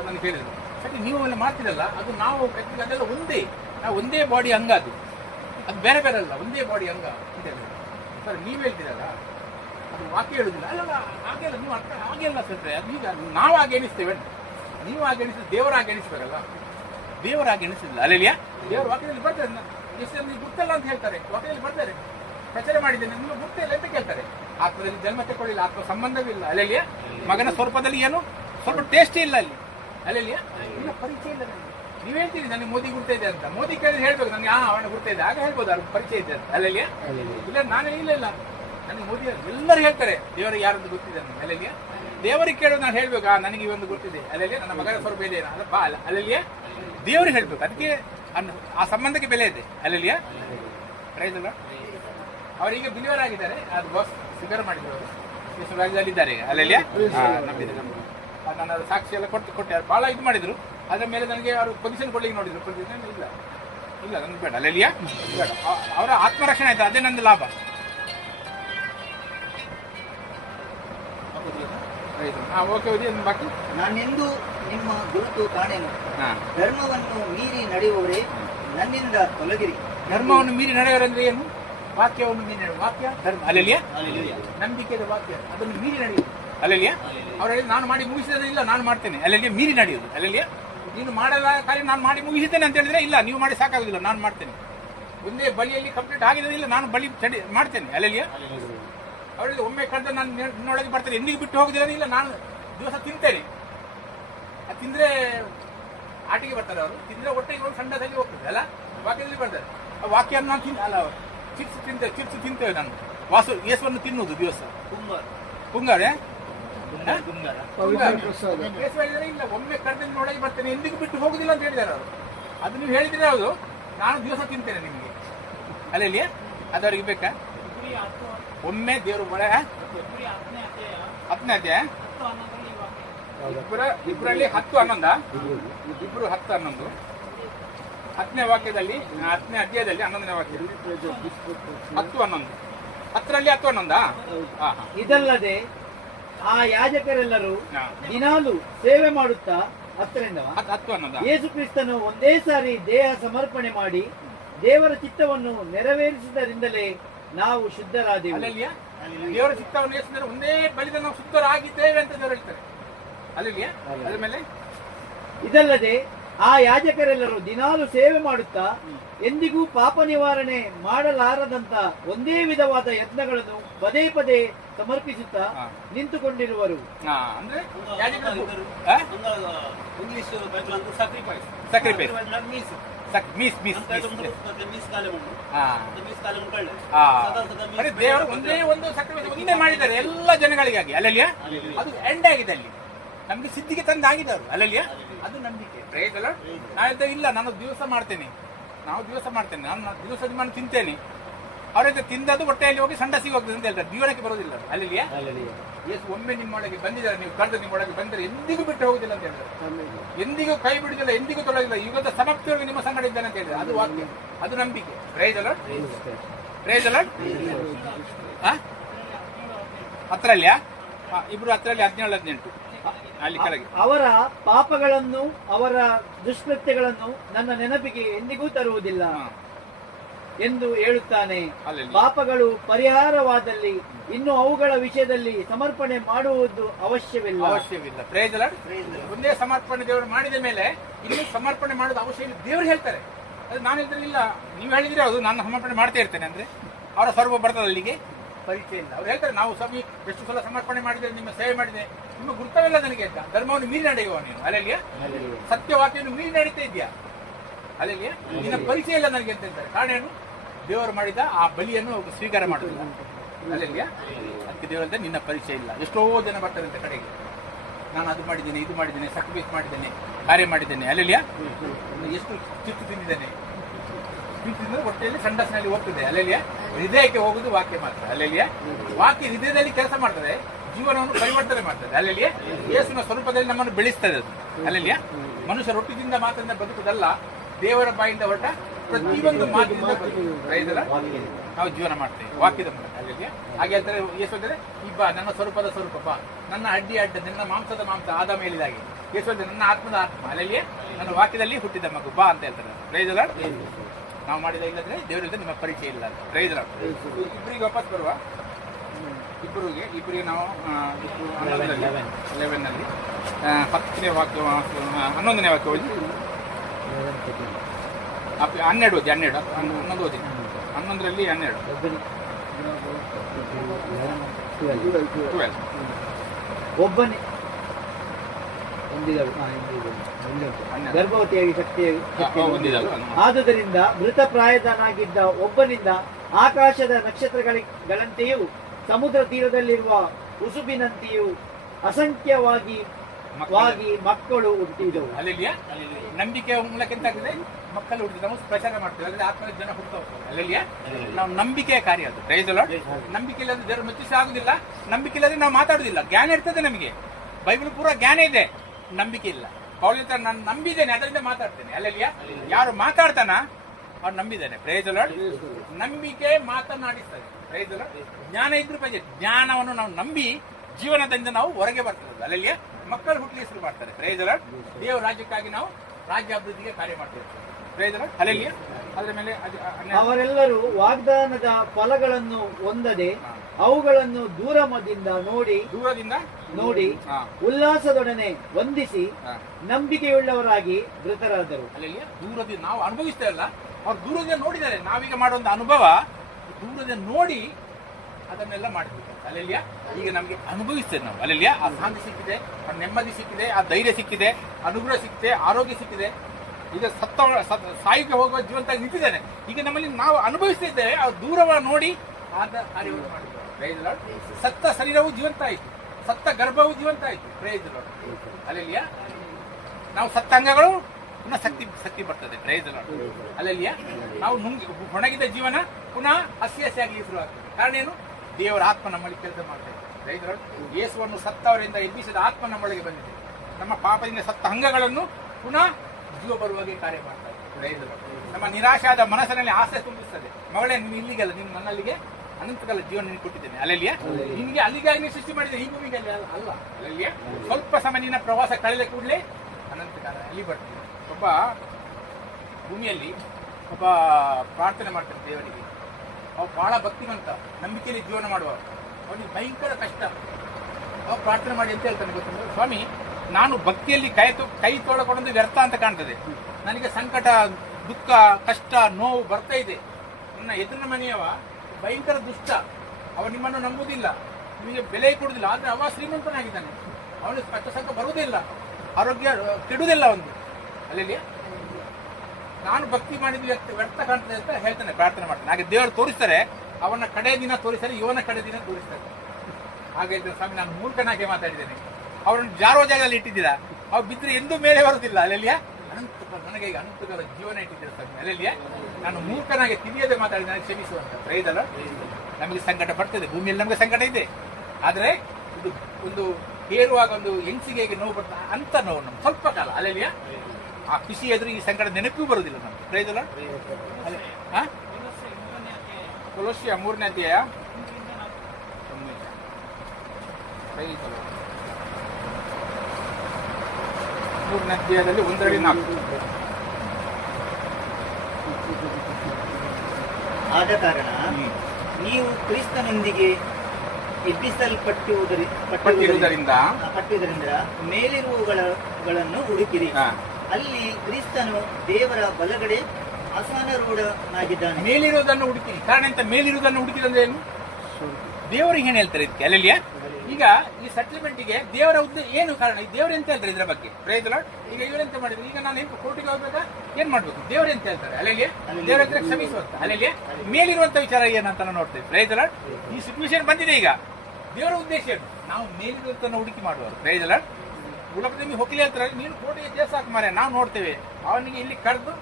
ನನಗೆ ಹೇಳಿದರು, ಸರಿ ನೀವು ಎಲ್ಲ ಮಾಡ್ತೀರಲ್ಲ, ಅದು ನಾವು ಟೆಕ್ನಿಕ್ ಅದೆಲ್ಲ ನಾವು ಒಂದೇ ಬಾಡಿ ಅಂಗ, ಅದು ಬೇರೆ ಬೇರೆ ಅಲ್ಲ, ಒಂದೇ ಬಾಡಿ ಅಂಗ ಅಂತ ಹೇಳಿದ್ರು. ಸರ್ ನೀವು ಹೇಳ್ತೀರಲ್ಲ, ಅದು ವಾಕ್ಯ ಹೇಳುದಿಲ್ಲ. ಅಲ್ಲ ಹಾಗೆಲ್ಲ ನೀವು ಹಾಗೆಲ್ಲ ಸರ್, ಅದು ಈಗ ನಾವು ಹಾಗೆ ಎಣಿಸ್ತೇವೆ, ನೀವು ಹಾಗೆ ಎಣಿಸಿದ್ರೆ ದೇವರ ಹಾಗೆ ಎಣಿಸ್ಬೇಕಲ್ಲ. ದೇವರಾಗಿ ಎಣಿಸಿಲ್ಲ. ಅಲ್ಲೆಲ್ಲಿಯ ದೇವರು ವಾಕ್ಯದಲ್ಲಿ ಬರ್ತಾರೆ. ಎಷ್ಟು ನೀವು ಗುರ್ತಲ್ಲ ಅಂತ ಹೇಳ್ತಾರೆ, ವಾಕ್ಯದಲ್ಲಿ ಬರ್ತಾರೆ. ಪ್ರಚಾರ ಮಾಡಿದ್ದೇನೆ, ನಿಮಗೆ ಗುರ್ತಿಲ್ಲ ಅಂತ ಕೇಳ್ತಾರೆ. ಆತ್ಮದಲ್ಲಿ ಜನ್ಮ ತಗೊಳ್ಳಿಲ್ಲ, ಆತ್ಮ ಸಂಬಂಧವಿಲ್ಲ. ಅಲ್ಲೆಲ್ಲಿಯ ಮಗನ ಸ್ವರೂಪದಲ್ಲಿ ಏನು ಸ್ವಲ್ಪ ಟೇಸ್ಟೇ ಇಲ್ಲ ಅಲ್ಲಿ. ಅಲ್ಲೆಲ್ಲಿಯ ಇಲ್ಲ ಪರಿಚಯ ಇಲ್ಲ ನನಗೆ. ನೀವು ಹೇಳ್ತೀರಿ ನನಗೆ ಮೋದಿ ಗುರ್ತ ಇದೆ ಅಂತ. ಮೋದಿ ಕೇಳಿದ್ರೆ ಹೇಳ್ಬೇಕು ನನಗೆ ಅವನ ಗುರ್ತ ಇದೆ, ಆಗ ಹೇಳ್ಬೋದು ಅವ್ರ ಪರಿಚಯ ಇದೆ ಅಂತ. ಅಲ್ಲಲ್ಲಿಯ ಇಲ್ಲ ನಾನೇ ಇಲ್ಲ ನನಗೆ ಮೋದಿ ಎಲ್ಲರೂ ಹೇಳ್ತಾರೆ ದೇವರಿಗೆ ಯಾರೊಂದು ಗೊತ್ತಿದೆ ಅಂತ. ಅಲ್ಲಲ್ಲಿಯ ದೇವರಿಗೆ ಕೇಳೋದು ನಾನು ಹೇಳ್ಬೇಕು ನನಗೆ ಈ ಒಂದು ಗೊತ್ತಿದೆ. ಅಲ್ಲಲ್ಲಿಯ ನನ್ನ ಮಗನ ಸ್ವರೂಪ ಇದೆ ಅಲ್ಲಪ್ಪ ಅಲ್ಲ. ಅಲ್ಲಲ್ಲಿಯ ದೇವರಿಗೆ ಹೇಳ್ಬೇಕು, ಅದಕ್ಕೆ ಆ ಸಂಬಂಧಕ್ಕೆ ಬೆಲೆ ಇದೆ. ಅಲ್ಲಲ್ಲಿಯ ಪ್ರೈಸ್ ಅಲ್ಲ. ಅವರಿಗೆ ಬಿಲಿವರ್ ಆಗಿದ್ದಾರೆ, ಅದು ಬಾಸ್ ಸ್ವೀಕಾರ ಮಾಡಿದ್ರು ಅವರು ರಾಜ್ಯದಲ್ಲಿದ್ದಾರೆ ಈಗ. ಅಲ್ಲಲ್ಲಿಯ ನಂಬಿದೆ ನಾನು ಸಾಕ್ಷಿ ಎಲ್ಲ ಕೊಟ್ಟೆ ಭಾಳ ಇದು ಮಾಡಿದ್ರು. ಅದರ ಮೇಲೆ ನನಗೆ ಅವರು ಪೊಸಿಷನ್ ಕೊಡ್ಲಿಕ್ಕೆ ನೋಡಿದ್ರು. ಪೊಸಿಷನ್ ಇಲ್ಲ ನನಗೆ ಬೇಡ. ಅಲ್ಲೆಲ್ಲಿಯ ಬೇಡ, ಅವರ ಆತ್ಮರಕ್ಷಣೆ ಆಯ್ತು, ಅದೇ ನಂದು ಲಾಭ. ಓಕೆ ಬಾಕಿ ನಾನೆಂದು ನಿಮ್ಮ ಗುರುತು ಕಾಣೆನು. ಧರ್ಮವನ್ನು ಮೀರಿ ನಡೆಯುವವರೇ ನನ್ನಿಂದ ತೊಲಗಿರಿ. ಧರ್ಮವನ್ನು ಮೀರಿ ನಡೆಯುವರೆಂದ್ರೆ ಏನು? ವಾಕ್ಯವನ್ನು ಮೀರಿ ನಡೆಯುವ ವಾಕ್ಯ ಧರ್ಮ. ಅಲ್ಲೆಲ್ಲಿಯ ನಂಬಿಕೆಯ ವಾಕ್ಯ, ಅದನ್ನು ಮೀರಿ ನಡೆಯುವುದು. ಅಲ್ಲೆಲ್ಲಿಯ ಅವ್ರು ಹೇಳಿ ನಾನು ಮಾಡಿ ಮುಗಿಸಿದ್ರೆ ನಾನು ಮಾಡ್ತೇನೆ. ಅಲ್ಲೆಲ್ಲಿಯ ಮೀರಿ ನಡೆಯುವುದು. ಅಲ್ಲೆಲ್ಲಿಯ ನೀನು ಮಾಡಲ್ಲ ಕಾರ್ಯ ನಾನು ಮಾಡಿ ಮುಗಿಸಿದ್ದೇನೆ ಅಂತ ಹೇಳಿದ್ರೆ ಇಲ್ಲ ನೀವು ಮಾಡಿ ಸಾಕಾಗುದಿಲ್ಲ, ನಾನು ಮಾಡ್ತೇನೆ. ಒಂದೇ ಬಲಿಯಲ್ಲಿ ಕಂಪ್ಲೀಟ್ ಆಗಿದೆ ಇಲ್ಲ ನಾನು ಬಲಿ ಮಾಡ್ತೇನೆ. ಅಲ್ಲೆಲ್ಲಿಯ ಅವರಲ್ಲಿ ಒಮ್ಮೆ ಕಳೆದ ನಾನು ನಿನ್ನೊಳಗೆ ಬರ್ತೇನೆ, ಎಂದಿಗೂ ಬಿಟ್ಟು ಹೋಗುದಿಲ್ಲ. ಇಲ್ಲ ನಾನು ದಿವಸ ತಿಂತೇನೆ. ಅದು ತಿಂದ್ರೆ ಆಟಿಗೆ ಬರ್ತಾರೆ ಅವರು, ತಿಂದ್ರೆ ಹೊಟ್ಟೆಗೆ ಒಂದು ಸಣ್ಣದಾಗಿ ಹೋಗ್ತದೆ ಅಲ್ಲ. ವಾಕ್ಯದಲ್ಲಿ ಬರ್ತಾರೆ ಆ ವಾಕ್ಯ ನಾನು ಅಲ್ಲ ಚಿಪ್ಸ್ ತಿಂತೇವೆ ನಾನು. ಯೇಸುವನ್ನು ತಿನ್ನುವುದು ದಿವಸ ಪುಂಗಾರೆ ಇಲ್ಲ ಒಮ್ಮೆ ಕರೆದ ನೋಡಾಗಿ ಬರ್ತೇನೆ, ಎಂದಿಗೂ ಬಿಟ್ಟು ಹೋಗುದಿಲ್ಲ ಅಂತ ಹೇಳಿದ್ದಾರೆ ಅವರು. ಅದು ನೀವು ಹೇಳಿದ್ರೆ ಹೌದು, ನಾನು ದಿವಸ ತಿಂತೇನೆ ನಿಮಗೆ. ಅಲ್ಲಲ್ಲಿಯ ಅದು ಅವ್ರಿಗೆ ಬೇಕಾ? ಒಮ್ಮೆ ದೇವರು ಬಡ 10ನೇ ಅಧ್ಯಾಯ ಇಬ್ಬರಲ್ಲಿ 10-11 ಇಬ್ರು 10-11 10ನೇ ವಾಕ್ಯದಲ್ಲಿ 10ನೇ ಅಧ್ಯಾಯದಲ್ಲಿ 11ನೇ ವಾಕ್ಯ 10-11 10ರಲ್ಲಿ 10-11. ಇದಲ್ಲದೆ ಆ ಯಾಜಕರೆಲ್ಲರೂ ದಿನಾಲು ಸೇವೆ ಮಾಡುತ್ತಾ 10 ಯೇಸು ಕ್ರಿಸ್ತನು ಒಂದೇ ಸಾರಿ ದೇಹ ಸಮರ್ಪಣೆ ಮಾಡಿ ದೇವರ ಚಿತ್ತವನ್ನು ನೆರವೇರಿಸಿದರಿಂದಲೇ ನಾವು ಶುದ್ಧರಾದೆವು. ದೇವರ ಚಿತ್ತವನ್ನು ನೆರವೇರಿಸಿದರೆ ಒಂದೇ ಬಲಿದ ನಾವು ಶುದ್ಧರಾಗಿದ್ದೇವೆ ಅಂತ ದೇವರು ಹೇಳ್ತಾರೆ. ಅಲ್ಲಿಯ ಅದ್ರ ಮೇಲೆ ಇದಲ್ಲದೆ ಆ ಯಾಜಕರೆಲ್ಲರೂ ದಿನಾಲು ಸೇವೆ ಮಾಡುತ್ತಾ ಎಂದಿಗೂ ಪಾಪ ನಿವಾರಣೆ ಮಾಡಲಾರದಂತ ಒಂದೇ ವಿಧವಾದ ಯತ್ನಗಳನ್ನು ಪದೇ ಪದೇ ಸಮರ್ಪಿಸುತ್ತಾ ನಿಂತುಕೊಂಡಿರುವರು. ಅಂದ್ರೆ ದೇವರು ಒಂದೇ ಒಂದು ಸಕ್ರಿಫೈಸ್ ಒಂದೇ ಮಾಡಿದ್ದಾರೆ ಎಲ್ಲ ಜನಗಳಿಗಾಗಿ. ಅಲ್ಲಲ್ಲಿಯ ಅದು ಎಂಡ್ ಆಗಿದೆ, ಅಲ್ಲಿ ನಮ್ಗೆ ಸಿದ್ಧಿಗೆ ತಂದಾಗಿದೆ ಅವರು. ಅಲ್ಲಲ್ಲಿಯ ಅದು ನಂಬಿಕೆ. ಪ್ರಯತ್ನ ನಾಳೆ ಇಲ್ಲ ನಾನು ದಿವಸ ಮಾಡ್ತೇನೆ, ನಾನು ದಿವಸ ನಾನು ತಿಂತೇನೆ. ಅವರೈತೆ ತಿಂದದ್ದು ಹೊಟ್ಟೆಯಲ್ಲಿ ಹೋಗಿ ಸಂಡಸಿಗೆ ಹೋಗ್ತದೆ ಅಂತ ಹೇಳ್ತಾರೆ, ಜೀವನಕ್ಕೆ ಬರೋದಿಲ್ಲ. ಅಲ್ಲಿಯ ಯೇಸು ಒಮ್ಮೆ ನಿಮ್ಮೊಳಗೆ ಬಂದಿದ್ದಾರೆ, ನೀವು ಕರೆದು ನಿಮ್ಮೊಳಗೆ ಬಂದರೆ ಎಂದಿಗೂ ಬಿಟ್ಟು ಹೋಗುದಿಲ್ಲ ಅಂತ ಹೇಳ್ತಾರೆ. ಎಂದಿಗೂ ಕೈ ಬಿಡುದಿಲ್ಲ, ಎಂದಿಗೂ ತೊಡಗಿಲ್ಲ, ಯುಗದ ಸಮಾಪ್ತಿಯೊಳಗೆ ನಿಮ್ಮ ಸಂಗಡ ಇದ್ದಾನೆ ಅಂತ ಹೇಳಿದ್ರೆ ಅದು ವಾಕ್ಯ, ಅದು ನಂಬಿಕೆ. Price ಅಲಾರ್ಡ್, price ಅಲಾರ್ಡ್. ಹತ್ತರಲ್ಲಿಯಾ ಇಬ್ರು 10ರಲ್ಲಿ 17-18 ಅಲ್ಲಿ ಕೆಳಗೆ ಅವರ ಪಾಪಗಳನ್ನು ಅವರ ದುಷ್ಕೃತ್ಯಗಳನ್ನು ನನ್ನ ನೆನಪಿಗೆ ಎಂದಿಗೂ ತರುವುದಿಲ್ಲ ಎಂದು ಹೇಳುತ್ತಾನೆ. ಪಾಪಗಳು ಪರಿಹಾರವಾದಲ್ಲಿ ಇನ್ನು ಅವುಗಳ ವಿಷಯದಲ್ಲಿ ಸಮರ್ಪಣೆ ಮಾಡುವುದು ಅವಶ್ಯವಿಲ್ಲ. Price lord. ಒಂದೇ ಸಮರ್ಪಣೆ ದೇವರು ಮಾಡಿದ ಮೇಲೆ ಇನ್ನು ಸಮರ್ಪಣೆ ಮಾಡೋದು ಅವಶ್ಯ ಇಲ್ಲ ದೇವರು ಹೇಳ್ತಾರೆ. ಅದು ನಾನು ಇದ್ರಲ್ಲಿಲ್ಲ, ನೀವು ಹೇಳಿದ್ರೆ ಹೌದು, ನಾನು ಸಮರ್ಪಣೆ ಮಾಡ್ತಾ ಇರ್ತೇನೆ ಅಂದ್ರೆ ಅವರ ಸ್ವರೂಪ ಬರ್ತದೆ, ಅಲ್ಲಿಗೆ ಪರಿಚಯ ಇಲ್ಲ. ಅವ್ರು ಹೇಳ್ತಾರೆ ನಾವು ಸ್ವಾಮಿ ಎಷ್ಟು ಸಲ ಸಮರ್ಪಣೆ ಮಾಡಿದ್ರೆ, ನಿಮ್ಮ ಸೇವೆ ಮಾಡಿದೆ, ನಿಮ್ಮ ಗುರುತವೆಲ್ಲ ನನಗೆ ಅಂತ. ಧರ್ಮವನ್ನು ಮೀರಿ ನಡೆಯುವ ನೀನು. ಅಲ್ಲಿಯ ಸತ್ಯವಾಕ್ಯವನ್ನು ಮೀರಿ ನಡೀತಾ ಇದೆಯಾ? ಅಲ್ಲಿಗೆ ನಿನ್ನ ಪರಿಚಯ ಇಲ್ಲ ನನಗೆ ಅಂತ ಹೇಳ್ತಾರೆ. ಕಾರಣ ಏನು? ದೇವರು ಮಾಡಿದ ಆ ಬಲಿಯನ್ನು ಸ್ವೀಕಾರ ಮಾಡುದಿಲ್ಲ. ಅಲ್ಲಿಯ ಅದಕ್ಕೆ ದೇವರಿಂದ ನಿನ್ನ ಪರಿಚಯ ಇಲ್ಲ. ಎಷ್ಟೋ ಜನ ಬರ್ತಾರೆ ಅಂತ ಕಡೆಗೆ, ನಾನು ಅದು ಮಾಡಿದ್ದೇನೆ, ಇದು ಮಾಡಿದ್ದೇನೆ, ಸಕ್ರಿಫೈಸ್ ಮಾಡಿದ್ದೇನೆ, ಕಾರ್ಯ ಮಾಡಿದ್ದೇನೆ. ಅಲ್ಲಿಯ ಎಷ್ಟು ಚಿತ್ತು ತಿಂದಿದ್ದೇನೆ, ಹೊಟ್ಟೆಯಲ್ಲಿ ಸಂಡಸ್ನಲ್ಲಿ ಹೋಗ್ತದೆ. ಅಲ್ಲಿಯ ಹೃದಯಕ್ಕೆ ಹೋಗುದು ವಾಕ್ಯ ಮಾತ್ರ. ಅಲ್ಲಿಯ ವಾಕ್ಯ ಹೃದಯದಲ್ಲಿ ಕೆಲಸ ಮಾಡ್ತದೆ, ಜೀವನವನ್ನು ಪರಿವರ್ತನೆ ಮಾಡ್ತದೆ. ಅಲ್ಲಿಯ ಯೇಸುವಿನ ಸ್ವರೂಪದಲ್ಲಿ ನಮ್ಮನ್ನು ಬೆಳೆಸ್ತದೆ ಅದು. ಅಲ್ಲಿಯ ಮನುಷ್ಯ ರೊಟ್ಟಿಯಿಂದ ಮಾತಿನಿಂದ ಬದುಕುದಲ್ಲ, ದೇವರ ಬಾಯಿಂದ ಹೊರಟ ಪ್ರತಿಯೊಂದು ಮಾತಿನಿಂದ ನಾವು ಜೀವನ ಮಾಡ್ತೇವೆ ವಾಕ್ಯದ ಮೂಲಕ. ಅಲ್ಲಿಗೆ ಹಾಗೆ ಹೇಳ್ತಾರೆ ಯೇಸು ಅಂದರೆ, ಈ ಬಾ ನನ್ನ ಸ್ವರೂಪದ ಸ್ವರೂಪ, ಬಾ ನನ್ನ ಅಡ್ಡಿ ಅಡ್ಡ, ನನ್ನ ಮಾಂಸದ ಮಾಂಸ ಆದ ಮೇಲಿದಾಗಿ. ಯೇಸು ಅಂದರೆ ನನ್ನ ಆತ್ಮದ ಆತ್ಮ, ಅಲ್ಲಿಗೆ ನನ್ನ ವಾಕ್ಯದಲ್ಲಿ ಹುಟ್ಟಿದ ಮಗು, ಬಾ ಅಂತ ಹೇಳ್ತಾರೆ. Praise Lord. ನಾವು ಮಾಡಿದ ಇಲ್ಲದ್ರೆ ದೇವರಿಂದ ನಿಮ್ಮ ಪರಿಚಯ ಇಲ್ಲ. Praise Lord. ಇಬ್ಬರಿಗೆ ವಾಪಸ್ ಬರುವ, ಇಬ್ಬರಿಗೆ ನಾವು 11ರಲ್ಲಿ 10ನೇ ವಾಕ್ಯ 11ನೇ ವಾಕ್ಯ ಓದಿ, 12 ಓದಿ, 11 ಓದಿ, 11ರಲ್ಲಿ 12. ಒಬ್ಬನೇ ಹೊಂದಿದಳು. ಗರ್ಭವತಿಯಾಗಿ ಶಕ್ತಿ ಹೊಂದಿದಳು. ಆದುದರಿಂದ ಮೃತಪ್ರಾಯದನಾಗಿದ್ದ ಒಬ್ಬನಿಂದ ಆಕಾಶದ ನಕ್ಷತ್ರಗಳಂತೆಯೂ ಸಮುದ್ರ ತೀರದಲ್ಲಿರುವ ಉಸುಬಿನಂತೆಯೂ ಅಸಂಖ್ಯವಾಗಿ ಮಕ್ಕಳು ಹುಟ್ಟಿದವು. ಅಲ್ಲೆಲ್ಲಿಯ ನಂಬಿಕೆ ಮೂಲಕ ಎಂತಾಗಿದೆ, ಮಕ್ಕಳು ಹುಟ್ಟಿದ ನಾವು ಪ್ರಚಾರ ಮಾಡ್ತೇವೆ, ಅಂದ್ರೆ ಆತ್ಮದ ಜನ ಹುಡ್ತಾ ಹೋಗ್ತಾರೆ. ಅಲ್ಲೆಲ್ಲಿಯ ನಾವು ನಂಬಿಕೆಯ ಕಾರ್ಯ ಅದು. Praise the Lord. ನಂಬಿಕೆ ಇಲ್ಲದೆ ದೇವರು ಮೆಚ್ಚಿಸಿ ಆಗುದಿಲ್ಲ. ನಂಬಿಕೆ ಇಲ್ಲದೆ ನಾವು ಮಾತಾಡುದಿಲ್ಲ. ಜ್ಞಾನ ಇರ್ತದೆ ನಮಗೆ, ಬೈಬಲ್ ಪೂರ ಜ್ಞಾನ ಇದೆ, ನಂಬಿಕೆ ಇಲ್ಲ. ಪೌಲ್ ನಾನು ನಂಬಿದ್ದೇನೆ, ಅದರಿಂದ ಮಾತಾಡ್ತೇನೆ. ಅಲ್ಲೆಲ್ಲಿಯ ಯಾರು ಮಾತಾಡ್ತಾನ ಅವ್ರು ನಂಬಿದ್ದಾನೆ. Price the Lord. ನಂಬಿಕೆ ಮಾತನಾಡಿಸ್ತದೆ. Price the lord. ಜ್ಞಾನ ಇದ್ರ ಬಗ್ಗೆ ಜ್ಞಾನವನ್ನು ನಾವು ನಂಬಿ ಜೀವನದಿಂದ ನಾವು ಹೊರಗೆ ಬರ್ತೇವೆ. ಅಲ್ಲೆಲ್ಲಿಯ ಮಕ್ಕಳು ಹುಟ್ಟಲಿ ಶುರು ಮಾಡ್ತಾರೆ. Praise the Lord. ದೇವರ ರಾಜ್ಯಕ್ಕಾಗಿ ನಾವು ರಾಜ್ಯ ಅಭಿವೃದ್ಧಿಗೆ ಕಾರ್ಯ ಮಾಡ್ತೇವೆ. Price the lord. ಅಲ್ಲೆಲ್ಲಿಯ ಅದರ ಮೇಲೆ ಅವರೆಲ್ಲರೂ ವಾಗ್ದಾನದ ಫಲಗಳನ್ನು ಹೊಂದದೆ ಅವುಗಳನ್ನು ದೂರದಿಂದ ನೋಡಿ ಉಲ್ಲಾಸದೊಡನೆ ವಂದಿಸಿ ನಂಬಿಕೆಯುಳ್ಳವರಾಗಿ ಮೃತರಾದರು. ಅಲ್ಲೆಲ್ಲಿಯ ದೂರದಿಂದ ನಾವು ಅನುಭವಿಸ್ತೇವಲ್ಲ, ಅವ್ರು ದೂರದಿಂದ ನೋಡಿದ್ದಾರೆ. ನಾವೀಗ ಮಾಡುವಂತ ಅನುಭವ ದೂರದಿಂದ ನೋಡಿ ಅದನ್ನೆಲ್ಲ ಮಾಡಿದ್ವಿ. ಅಲ್ಲೆಲ್ಲಿಯ ಈಗ ನಮಗೆ ಅನುಭವಿಸ್ತೇವೆ ನಾವು. ಅಲ್ಲೆಲ್ಲಿಯ ಆ ಶಾಂತಿ ಸಿಕ್ಕಿದೆ, ಆ ನೆಮ್ಮದಿ ಸಿಕ್ಕಿದೆ, ಆ ಧೈರ್ಯ ಸಿಕ್ಕಿದೆ, ಅನುಗ್ರಹ ಸಿಕ್ಕಿದೆ, ಆರೋಗ್ಯ ಸಿಕ್ಕಿದೆ. ಈಗ ಸಾಯಿಗೆ ಹೋಗುವ ಜೀವಂತ ನಿಂತಿದ್ದಾನೆ. ಈಗ ನಮ್ಮಲ್ಲಿ ನಾವು ಅನುಭವಿಸ್ತಿದ್ದೇವೆ. ಆ ದೂರವ ನೋಡಿ ಆದ ಕಾರ್ಯವನ್ನು ಮಾಡಿದ್ದೇವೆ. Praise the Lord. ಸತ್ತ ಶರೀರವು ಜೀವಂತ ಆಯಿತು, ಸತ್ತ ಗರ್ಭವು ಜೀವಂತ ಆಯಿತು. Price the lord. ಅಲ್ಲೆಲ್ಲಿಯ ನಾವು ಸತ್ತ ಅಂಗಗಳು ಪುನಃ ಶಕ್ತಿ ಬರ್ತದೆ. Price the lord. ಅಲ್ಲೆಲ್ಲಿಯ ನಾವು ಒಣಗಿದ ಜೀವನ ಪುನಃ ಹಸಿಯಾಗಿ ಶುರುವಾಗ್ತದೆ. ಕಾರಣ ಏನು? ದೇವರ ಆತ್ಮ ನಮ್ಮಲ್ಲಿ ಕೆಲಸ ಮಾಡ್ತಾ ಇದೆ. Praise the Lord. ಯೇಸುವನ್ನು ಸತ್ತವರಿಂದ ಎಬ್ಬಿಸಿದ ಆತ್ಮ ನಮ್ಮೊಳಗೆ ಬಂದಿದೆ. ನಮ್ಮ ಪಾಪದಿಂದ ಸತ್ತ ಅಂಗಗಳನ್ನು ಪುನಃ ಜೀವ ಬರುವಾಗೆ ಕಾರ್ಯ ಮಾಡ್ತಾರೆ. Praise the Lord. ನಮ್ಮ ನಿರಾಶಾದ ಮನಸ್ಸಿನಲ್ಲಿ ಆಸೆ ತುಂಬಿಸ್ತದೆ. ಮಗಳೇ, ನೀನು ಇಲ್ಲಿಗೆಲ್ಲ, ನೀನು ನನ್ನಲ್ಲಿಗೆ ಅನಂತಕಾಲ ಜೀವನ ನೀನು ಕೊಟ್ಟಿದ್ದೇನೆ. ಅಲ್ಲೆಲ್ಲಿಯ ನಿನಗೆ ಅಲ್ಲಿಗಾಗಿ ನೀನು ಸೃಷ್ಟಿ ಮಾಡಿದೆ, ಈ ಭೂಮಿಗೆ ಅಲ್ಲ. ಅಲ್ಲೆಲ್ಲಿಯ ಸ್ವಲ್ಪ ಸಮಯ ನಿನ್ನ ಪ್ರವಾಸ ಕಳೆದ ಕೂಡಲೇ ಅನಂತಕಾಲ ಅಲ್ಲಿ ಬರ್ತೀನಿ. ಒಬ್ಬ ಭೂಮಿಯಲ್ಲಿ ಒಬ್ಬ ಪ್ರಾರ್ಥನೆ ಮಾಡ್ತಾನೆ ದೇವರಿಗೆ. ಅವ ಬಹಳ ಭಕ್ತಿವಂತ, ನಂಬಿಕೆಯಲ್ಲಿ ಜೀವನ ಮಾಡುವ. ಅವನಿಗೆ ಭಯಂಕರ ಕಷ್ಟ. ಅವ ಪ್ರಾರ್ಥನೆ ಮಾಡಿ ಅಂತ ಹೇಳ್ತಾನೆ ಗೊತ್ತಂದ್ರೆ, ಸ್ವಾಮಿ, ನಾನು ಭಕ್ತಿಯಲ್ಲಿ ಕೈ ತೊಳಕೊಂಡದ್ದು ವ್ಯರ್ಥ ಅಂತ ಕಾಣ್ತದೆ. ನನಗೆ ಸಂಕಟ, ದುಃಖ, ಕಷ್ಟ, ನೋವು ಬರ್ತಾ ಇದೆ. ನನ್ನ ಎದುರಿನ ಮನೆಯವ ಭಯಂಕರ ದುಷ್ಟ, ಅವ ನಿಮ್ಮನ್ನು ನಂಬುವುದಿಲ್ಲ, ನಿಮಗೆ ಬೆಲೆ ಕೊಡುವುದಿಲ್ಲ. ಆದರೆ ಅವ ಶ್ರೀಮಂತನಾಗಿದ್ದಾನೆ, ಅವನಿಗೆ ಕಷ್ಟ ಸಂಕಟ ಬರುವುದಿಲ್ಲ, ಆರೋಗ್ಯ ಕೆಡುವುದಿಲ್ಲ ಒಂದು. ಅಲ್ಲೆಲ್ಲಿ ನಾನು ಭಕ್ತಿ ಮಾಡಿದ ವ್ಯರ್ಥ ಕಾಣ್ತದೆ ಅಂತ ಹೇಳ್ತಾನೆ, ಪ್ರಾರ್ಥನೆ ಮಾಡ್ತಾನೆ. ಹಾಗೆ ದೇವರು ತೋರಿಸ್ತಾರೆ, ಅವನ ಕಡೆ ದಿನ ತೋರಿಸ್ತಾರೆ, ಇವನ ಕಡೆ ದಿನ ತೋರಿಸ್ತಾರೆ. ಹಾಗೆ ಸ್ವಾಮಿ, ನಾನು ಮೂರ್ಖನಾಗೆ ಮಾತಾಡಿದ್ದೇನೆ, ಅವರನ್ನು ಜಾರೋ ಜಾಗದಲ್ಲಿ ಇಟ್ಟಿದ್ದೀರಾ, ಅವ್ರು ಬಿದ್ದರೆ ಎಂದೂ ಮೇಲೆ ಬರುವುದಿಲ್ಲ. ಅಲ್ಲೆಲ್ಲಿಯ ನನಗೆ ಈಗ ಅನಂತಕಾಲ ಜೀವನ ಇಟ್ಟಿದ್ದೀರಾ ಸ್ವಾಮಿ. ಅಲ್ಲೆಲ್ಲಿಯ ನಾನು ಮೂರ್ಖನಾಗೆ ತಿಳಿಯದೆ ಮಾತಾಡಿ ನನಗೆ ಕ್ಷಮಿಸುವಂತ. Price the Lord. ನಮಗೆ ಸಂಕಟ ಬರ್ತದೆ, ಭೂಮಿಯಲ್ಲಿ ನಮಗೆ ಸಂಕಟ ಇದೆ. ಆದರೆ ಇದು ಒಂದು ಹೇರುವಾಗ ಒಂದು ಹೆಂಗಸಿಗೆ ಹೇಗೆ ನೋವು ಬರ್ತದೆ ಅಂತ ನೋವು ನಮ್ಗೆ ಸ್ವಲ್ಪ ಕಾಲ. ಅಲ್ಲೆಲ್ಲಿಯ ಆ ಖುಷಿ ಎದುರು ಈ ಸಂಕಟ ನೆನಪೂ ಬರುವುದಿಲ್ಲ ನಮ್ಗೆ. Price the lord. ಕೊಲೊಸ್ಸೆ 3ನೇ ಅಧ್ಯಾಯ 3ನೇ ಅಧ್ಯಾಯದಲ್ಲಿ 1-4. ಆದ ಕಾರಣ ನೀವು ಕ್ರಿಸ್ತನೊಂದಿಗೆ ಎಬ್ಬಿಸಲ್ಪಟ್ಟಿರುವುದರಿಂದ ಮೇಲಿರುವವುಗಳನ್ನು ಹುಡುಕಿರಿ. ಅಲ್ಲಿ ಕ್ರಿಸ್ತನು ದೇವರ ಬಲಗಡೆ ಆಸನಾರೂಢನಾಗಿದ್ದಾನೆ. ಮೇಲಿರುವುದನ್ನು ಹುಡುಕಿರಿ. ಕಾರಣ ಎಂತ? ಮೇಲಿರುವುದನ್ನು ಹುಡುಕಿದಂದ್ರೆ ಏನು? ದೇವರಿಗೆ ಏನ್ ಹೇಳ್ತಾರೆ ಇದಕ್ಕೆ? ಅಲ್ಲೆಲ್ಲಿಯ ಈಗ ಈ ಸೆಟಲ್ಮೆಂಟ್ಗೆ ದೇವರ ಉದ್ದೇಶ ಏನು? ಕಾರಣ ದೇವರು ಎಂತ ಹೇಳ್ತಾರೆ ಇದ್ರ ಬಗ್ಗೆ? Praise the Lord. ಈಗ ಇವರೆಂತ ಮಾಡಿದ್ರು? ಈಗ ನಾನು ಕೋರ್ಟಿಗೆ ಹೋಗ್ಬೇಕಾ ಏನ್ ಮಾಡ್ಬೇಕು? ದೇವರು ಎಂತ ಹೇಳ್ತಾರೆ? ಅಲ್ಲೆಲ್ಲಿಯ ದೇವರ ಹತ್ರ ಕ್ಷಮಿಸುವಂತ. ಅಲ್ಲೆಲ್ಲಿಯ ಮೇಲಿರುವಂತ ವಿಚಾರ ಏನಂತ ನಾವು ನೋಡ್ತೇವೆ. Praise the Lord. ಈ ಸಿಚುವೇಶನ್ ಬಂದಿದೆ. ಈಗ ದೇವರ ಉದ್ದೇಶ ಏನು? ನಾವು ಮೇಲಿರುವಂತ ಹುಡುಕಿ ಮಾಡುವರು. Praise the Lord. ಗುಲಾಬಿ ಹೊಕಿಲಿ ಹೇಳ್ತಾರೆ, ನೀನು ಕೋರ್ಟಿಗೆ ಕೇಸ್ ಹಾಕಿ ಮಾರೆ, ನಾವು ನೋಡ್ತೇವೆ. ಅವನಿಗೆ ಇಲ್ಲಿ ಕರೆದು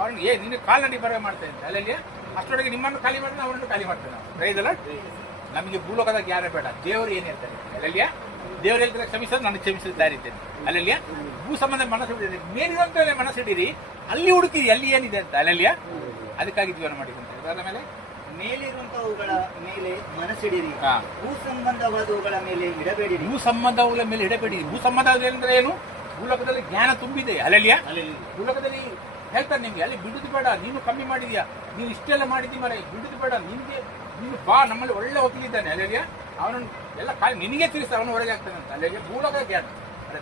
ಅವನಿಗೆ ನಿನ್ನ ಕಾಲ್ನಡಿ ಬರ ಮಾಡ್ತೇವೆ. ಅಲ್ಲೆಲ್ಲಿಯ ಅಷ್ಟೊಳಗೆ ನಿಮ್ಮನ್ನು ಖಾಲಿ ಮಾಡಿದ್ರೆ ಅವನನ್ನು ಖಾಲಿ ಮಾಡ್ತೇವೆ ನಾವು. Praise the Lord. ನಮಗೆ ಭೂಲೋಕದ ಯಾರೇ ಬೇಡ, ದೇವರು ಏನ್ ಹೇಳ್ತಾರೆ? ಅಲ್ಲೆಲ್ಲಿಯ ದೇವರು ಹೇಳ್ತಾರೆ, ಕ್ಷಮಿಸೋದು ನಾನು ಕ್ಷಮಿಸುತ್ತಾ ಇರ್ತೇನೆ. ಅಲ್ಲೆಲ್ಲಿಯ ಭೂ ಸಂಬಂಧ ಮನಸ್ಸು ಹಿಡಿರಿ, ಮೇಲಿರುವಂತಲೇ ಮನಸ್ಸು ಹಿಡಿರಿ, ಅಲ್ಲಿ ಹುಡುಕಿರಿ ಅಲ್ಲಿ ಏನಿದೆ ಅಂತ. ಅಲ್ಲೆಲ್ಲಿಯ ಅದಕ್ಕಾಗಿ ಜೀವನ ಮಾಡಿದಂತೆ. ಅದಾದ ಮೇಲೆ ಮೇಲಿರುವಂತವುಗಳ ಮೇಲೆ ಮನಸ್ಸಿಡಿರಿ, ಭೂ ಸಂಬಂಧವಾದವುಗಳ ಮೇಲೆ ಇಡಬೇಡಿರಿ. ಭೂ ಸಂಬಂಧಗಳ ಮೇಲೆ ಇಡಬೇಡಿರಿ. ಭೂ ಸಂಬಂಧ ಅಂದ್ರೆ ಏನು? ಭೂಲೋಕದಲ್ಲಿ ಜ್ಞಾನ ತುಂಬಿದೆ. ಅಲ್ಲೆಲ್ಲಿಯ ಭೂಲೋಕದಲ್ಲಿ ಹೇಳ್ತಾರೆ ನಿಮ್ಗೆ, ಅಲ್ಲಿ ಬಿಡುದು ಬೇಡ, ನೀನು ಕಮ್ಮಿ ಮಾಡಿದ್ಯಾ, ನೀನು ಇಷ್ಟೆಲ್ಲ ಮಾಡಿದ್ದಿ ಮರ, ಬಿಡುದು ಬೇಡ, ನಿನ್ಗೆ ನೀನು ಬಾ, ನಮ್ಮಲ್ಲಿ ಒಳ್ಳೆ ಒಪ್ಪಿದ್ದಾನೆ. ಅಲ್ಲೆಲ್ಲಿಯ ಅವನನ್ನು ಎಲ್ಲ ಖಾಲಿ ನಿನಗೆ ತಿಳಿಸ, ಅವನು ಹೊರಗೆ ಆಗ್ತಾನೆ ಅಂತ. ಅಲ್ಲೆಲ್ಲಿಯ ಭೂಲೋಕ ಜ್ಞಾನ.